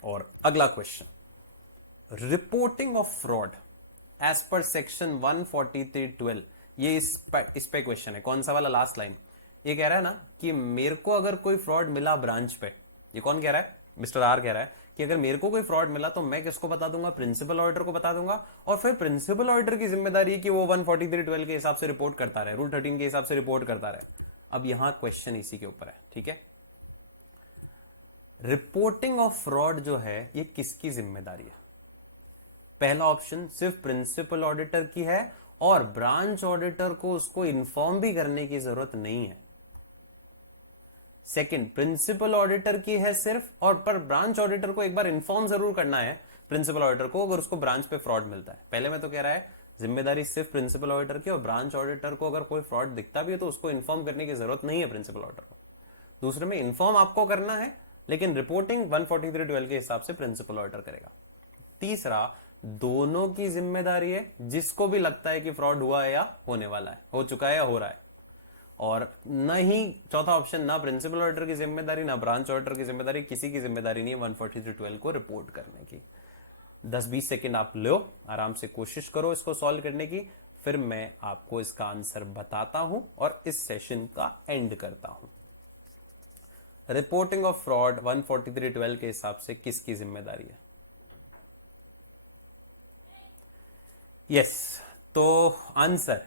और अगला क्वेश्चन, reporting of fraud as per section 143(12), ये इस पे क्वेश्चन है। कौन सा वाला? Last line. ये कह रहा है ना कि मेरे को अगर कोई फ्रॉड मिला ब्रांच पे, ये कौन कह रहा है? मिस्टर आर कह रहा है कि अगर मेरे को कोई फ्रॉड मिला तो मैं किसको बता दूंगा? प्रिंसिपल ऑडिटर को बता दूंगा, और फिर प्रिंसिपल ऑडिटर की जिम्मेदारी है कि वो 143(12) के हिसाब से रिपोर्ट करता रहे, रूल 13 के हिसाब से रिपोर्ट करता रहे। अब यहां क्वेश्चन इसी के ऊपर है, ठीक है। रिपोर्टिंग ऑफ फ्रॉड जो है ये किसकी जिम्मेदारी है? पहला ऑप्शन सिर्फ प्रिंसिपल ऑडिटर की है और ब्रांच ऑडिटर को उसको इन्फॉर्म भी करने की जरूरत नहीं है। सेकंड, प्रिंसिपल ऑडिटर की है सिर्फ, और पर ब्रांच ऑडिटर को एक बार इन्फॉर्म जरूर करना है प्रिंसिपल ऑडिटर को अगर उसको ब्रांच पे फ्रॉड मिलता है। पहले में तो कह रहा है जिम्मेदारी सिर्फ प्रिंसिपल ऑडिटर की, और ब्रांच ऑडिटर को अगर कोई फ्रॉड दिखता भी है तो उसको इन्फॉर्म करने की जरूरत नहीं है प्रिंसिपल ऑडिटर को। दूसरे में इन्फॉर्म आपको करना है, लेकिन रिपोर्टिंग 143.12 के हिसाब से प्रिंसिपल ऑडिटर करेगा। तीसरा, दोनों की जिम्मेदारी है, जिसको भी लगता है कि फ्रॉड हुआ है या होने वाला है, हो चुका है या हो रहा है। और न ही चौथा ऑप्शन, ना प्रिंसिपल ऑडिटर की जिम्मेदारी ना ब्रांच ऑडिटर की जिम्मेदारी, किसी की जिम्मेदारी नहीं है 143.12 को रिपोर्ट करने की। 10-20 सेकेंड आप लो, आराम से कोशिश करो इसको सॉल्व करने की, फिर मैं आपको इसका आंसर बताता हूं और इस सेशन का एंड करता हूं। रिपोर्टिंग ऑफ फ्रॉड 143.12 के हिसाब से किसकी जिम्मेदारी है? यस, तो आंसर,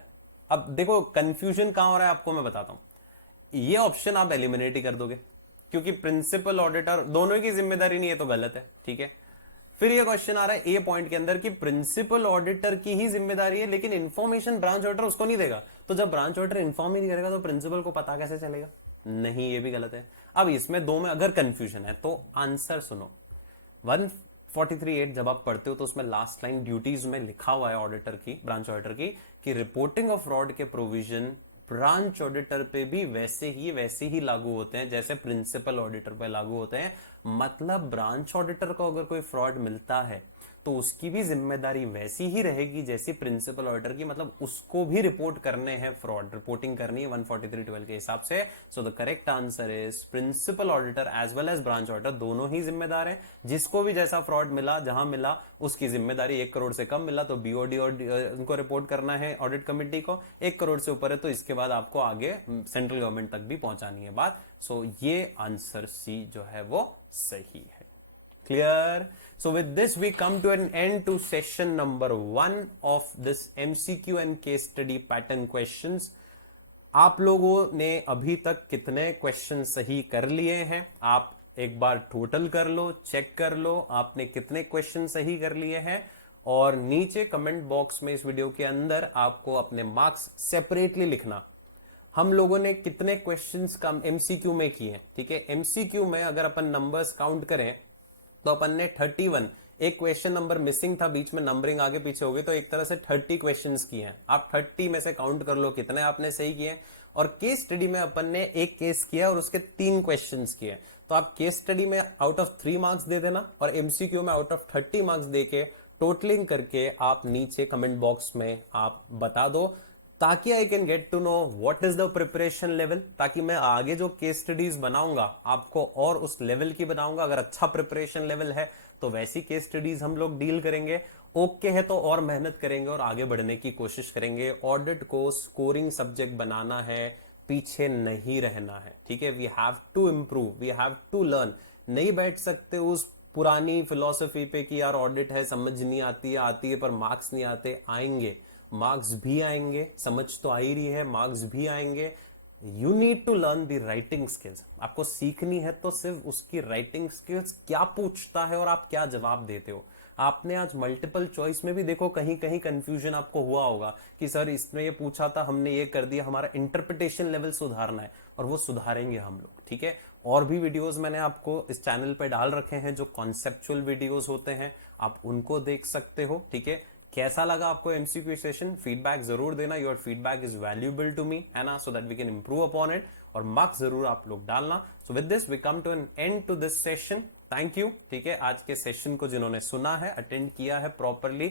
अब देखो कंफ्यूजन कहां हो रहा है आपको मैं बताता हूं। ये ऑप्शन आप एलिमिनेट ही कर दोगे, क्योंकि प्रिंसिपल ऑडिटर दोनों की जिम्मेदारी नहीं है, तो गलत है, ठीक है। फिर ये क्वेश्चन आ रहा है ए पॉइंट के अंदर कि प्रिंसिपल ऑडिटर की ही जिम्मेदारी है, लेकिन इंफॉर्मेशन ब्रांच ऑडिटर उसको नहीं देगा। तो जब ब्रांच ऑडिटर इन्फॉर्म ही नहीं करेगा तो प्रिंसिपल को पता कैसे चलेगा? नहीं, ये भी गलत है। अब इसमें दो में अगर कंफ्यूजन है तो आंसर सुनो। 143.8 जब आप पढ़ते हो तो उसमें लास्ट लाइन ड्यूटीज में लिखा हुआ है ऑडिटर की, ब्रांच ऑडिटर की, कि रिपोर्टिंग ऑफ फ्रॉड के प्रोविजन ब्रांच ऑडिटर पे भी वैसे ही लागू होते हैं जैसे प्रिंसिपल ऑडिटर पे लागू होते हैं। मतलब ब्रांच ऑडिटर को अगर कोई फ्रॉड मिलता है तो उसकी भी जिम्मेदारी वैसी ही रहेगी जैसी प्रिंसिपल ऑडिटर की, मतलब उसको भी रिपोर्ट करने हैं, फ्रॉड रिपोर्टिंग करनी है 143.12 के हिसाब से। So the correct answer is principal auditor as well as branch auditor दोनों ही जिम्मेदार हैं। जिसको भी जैसा फ्रॉड मिला, जहां मिला, उसकी जिम्मेदारी। 1 करोड़ से कम मिला तो बीओडी उनको रिपोर्ट करना है ऑडिट कमेटी को, 1 करोड़ से ऊपर है तो इसके बाद आपको आगे सेंट्रल गवर्नमेंट तक भी पहुंचानी है बात। सो ये आंसर सी जो है वो सही है। Clear? So with this we come to an end to session number 1 of this MCQ and case study pattern questions. आप लोगों ने अभी तक कितने क्वेश्चन सही कर लिए हैं? आप एक बार टोटल कर लो, चेक कर लो आपने कितने क्वेश्चन सही कर लिए हैं, और नीचे कमेंट बॉक्स में इस वीडियो के अंदर आपको अपने मार्क्स सेपरेटली लिखना। हम लोगों ने कितने क्वेश्चंस कम एमसीक्यू में किए, ठीक है। एमसीक्यू में अगर अपन नंबर्स काउंट करें तो अपन ने 31, एक क्वेश्चन नंबर मिसिंग था, बीच में नंबरिंग आगे पीछे हो गई, तो एक तरह से 30 क्वेश्चंस किए हैं। आप 30 में से काउंट कर लो कितने आपने सही किए। और केस स्टडी में अपन ने एक केस किया और उसके 3 क्वेश्चंस किए, तो आप केस स्टडी में आउट ऑफ 3 मार्क्स दे देना और एमसीक्यू में आउट ऑफ 30 मार्क्स देके टोटलिंग करके आप नीचे कमेंट बॉक्स में आप बता दो, ताकि I can get to know what is the preparation level, ताकि मैं आगे जो केस स्टडीज बनाऊंगा आपको और उस लेवल की बनाऊंगा। अगर अच्छा प्रिपरेशन लेवल है तो वैसी केस स्टडीज हम लोग डील करेंगे, ओके है तो और मेहनत करेंगे और आगे बढ़ने की कोशिश करेंगे। ऑडिट को स्कोरिंग सब्जेक्ट बनाना है, पीछे नहीं रहना है, ठीक है। We have to improve, we have to learn. नहीं बैठ सकते उस पुरानी फिलॉसफी पे कि यार ऑडिट है, समझ नहीं आती है पर मार्क्स नहीं आते। आएंगे, मार्क्स भी आएंगे, समझ तो आ ही रही है, मार्क्स भी आएंगे। You need to learn the writing skills. आपको सीखनी है तो सिर्फ उसकी राइटिंग स्किल्स, क्या पूछता है और आप क्या जवाब देते हो। आपने आज मल्टीपल चॉइस में भी देखो कहीं कहीं कंफ्यूजन आपको हुआ होगा कि सर इसने ये पूछा था, हमने ये कर दिया। हमारा इंटरप्रिटेशन लेवल सुधारना है और वो सुधारेंगे हम लोग, ठीक है। और भी वीडियोस मैंने आपको इस चैनल पे डाल रखे हैं जो कॉन्सेप्चुअल वीडियोस होते हैं, आप उनको देख सकते हो, ठीक है। कैसा लगा आपको एमसीक्यू सेशन? फीडबैक जरूर देना, your feedback is valuable to me, है ना, so that we can improve upon it. और मार्क्स जरूर आप लोग डालना। So with this we come to an end to this session. Thank you, ठीक है, आज के सेशन को जिन्होंने सुना है, अटेंड किया है प्रॉपरली।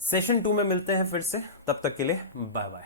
सेशन 2 में मिलते हैं फिर से, तब तक के लिए बाय बाय।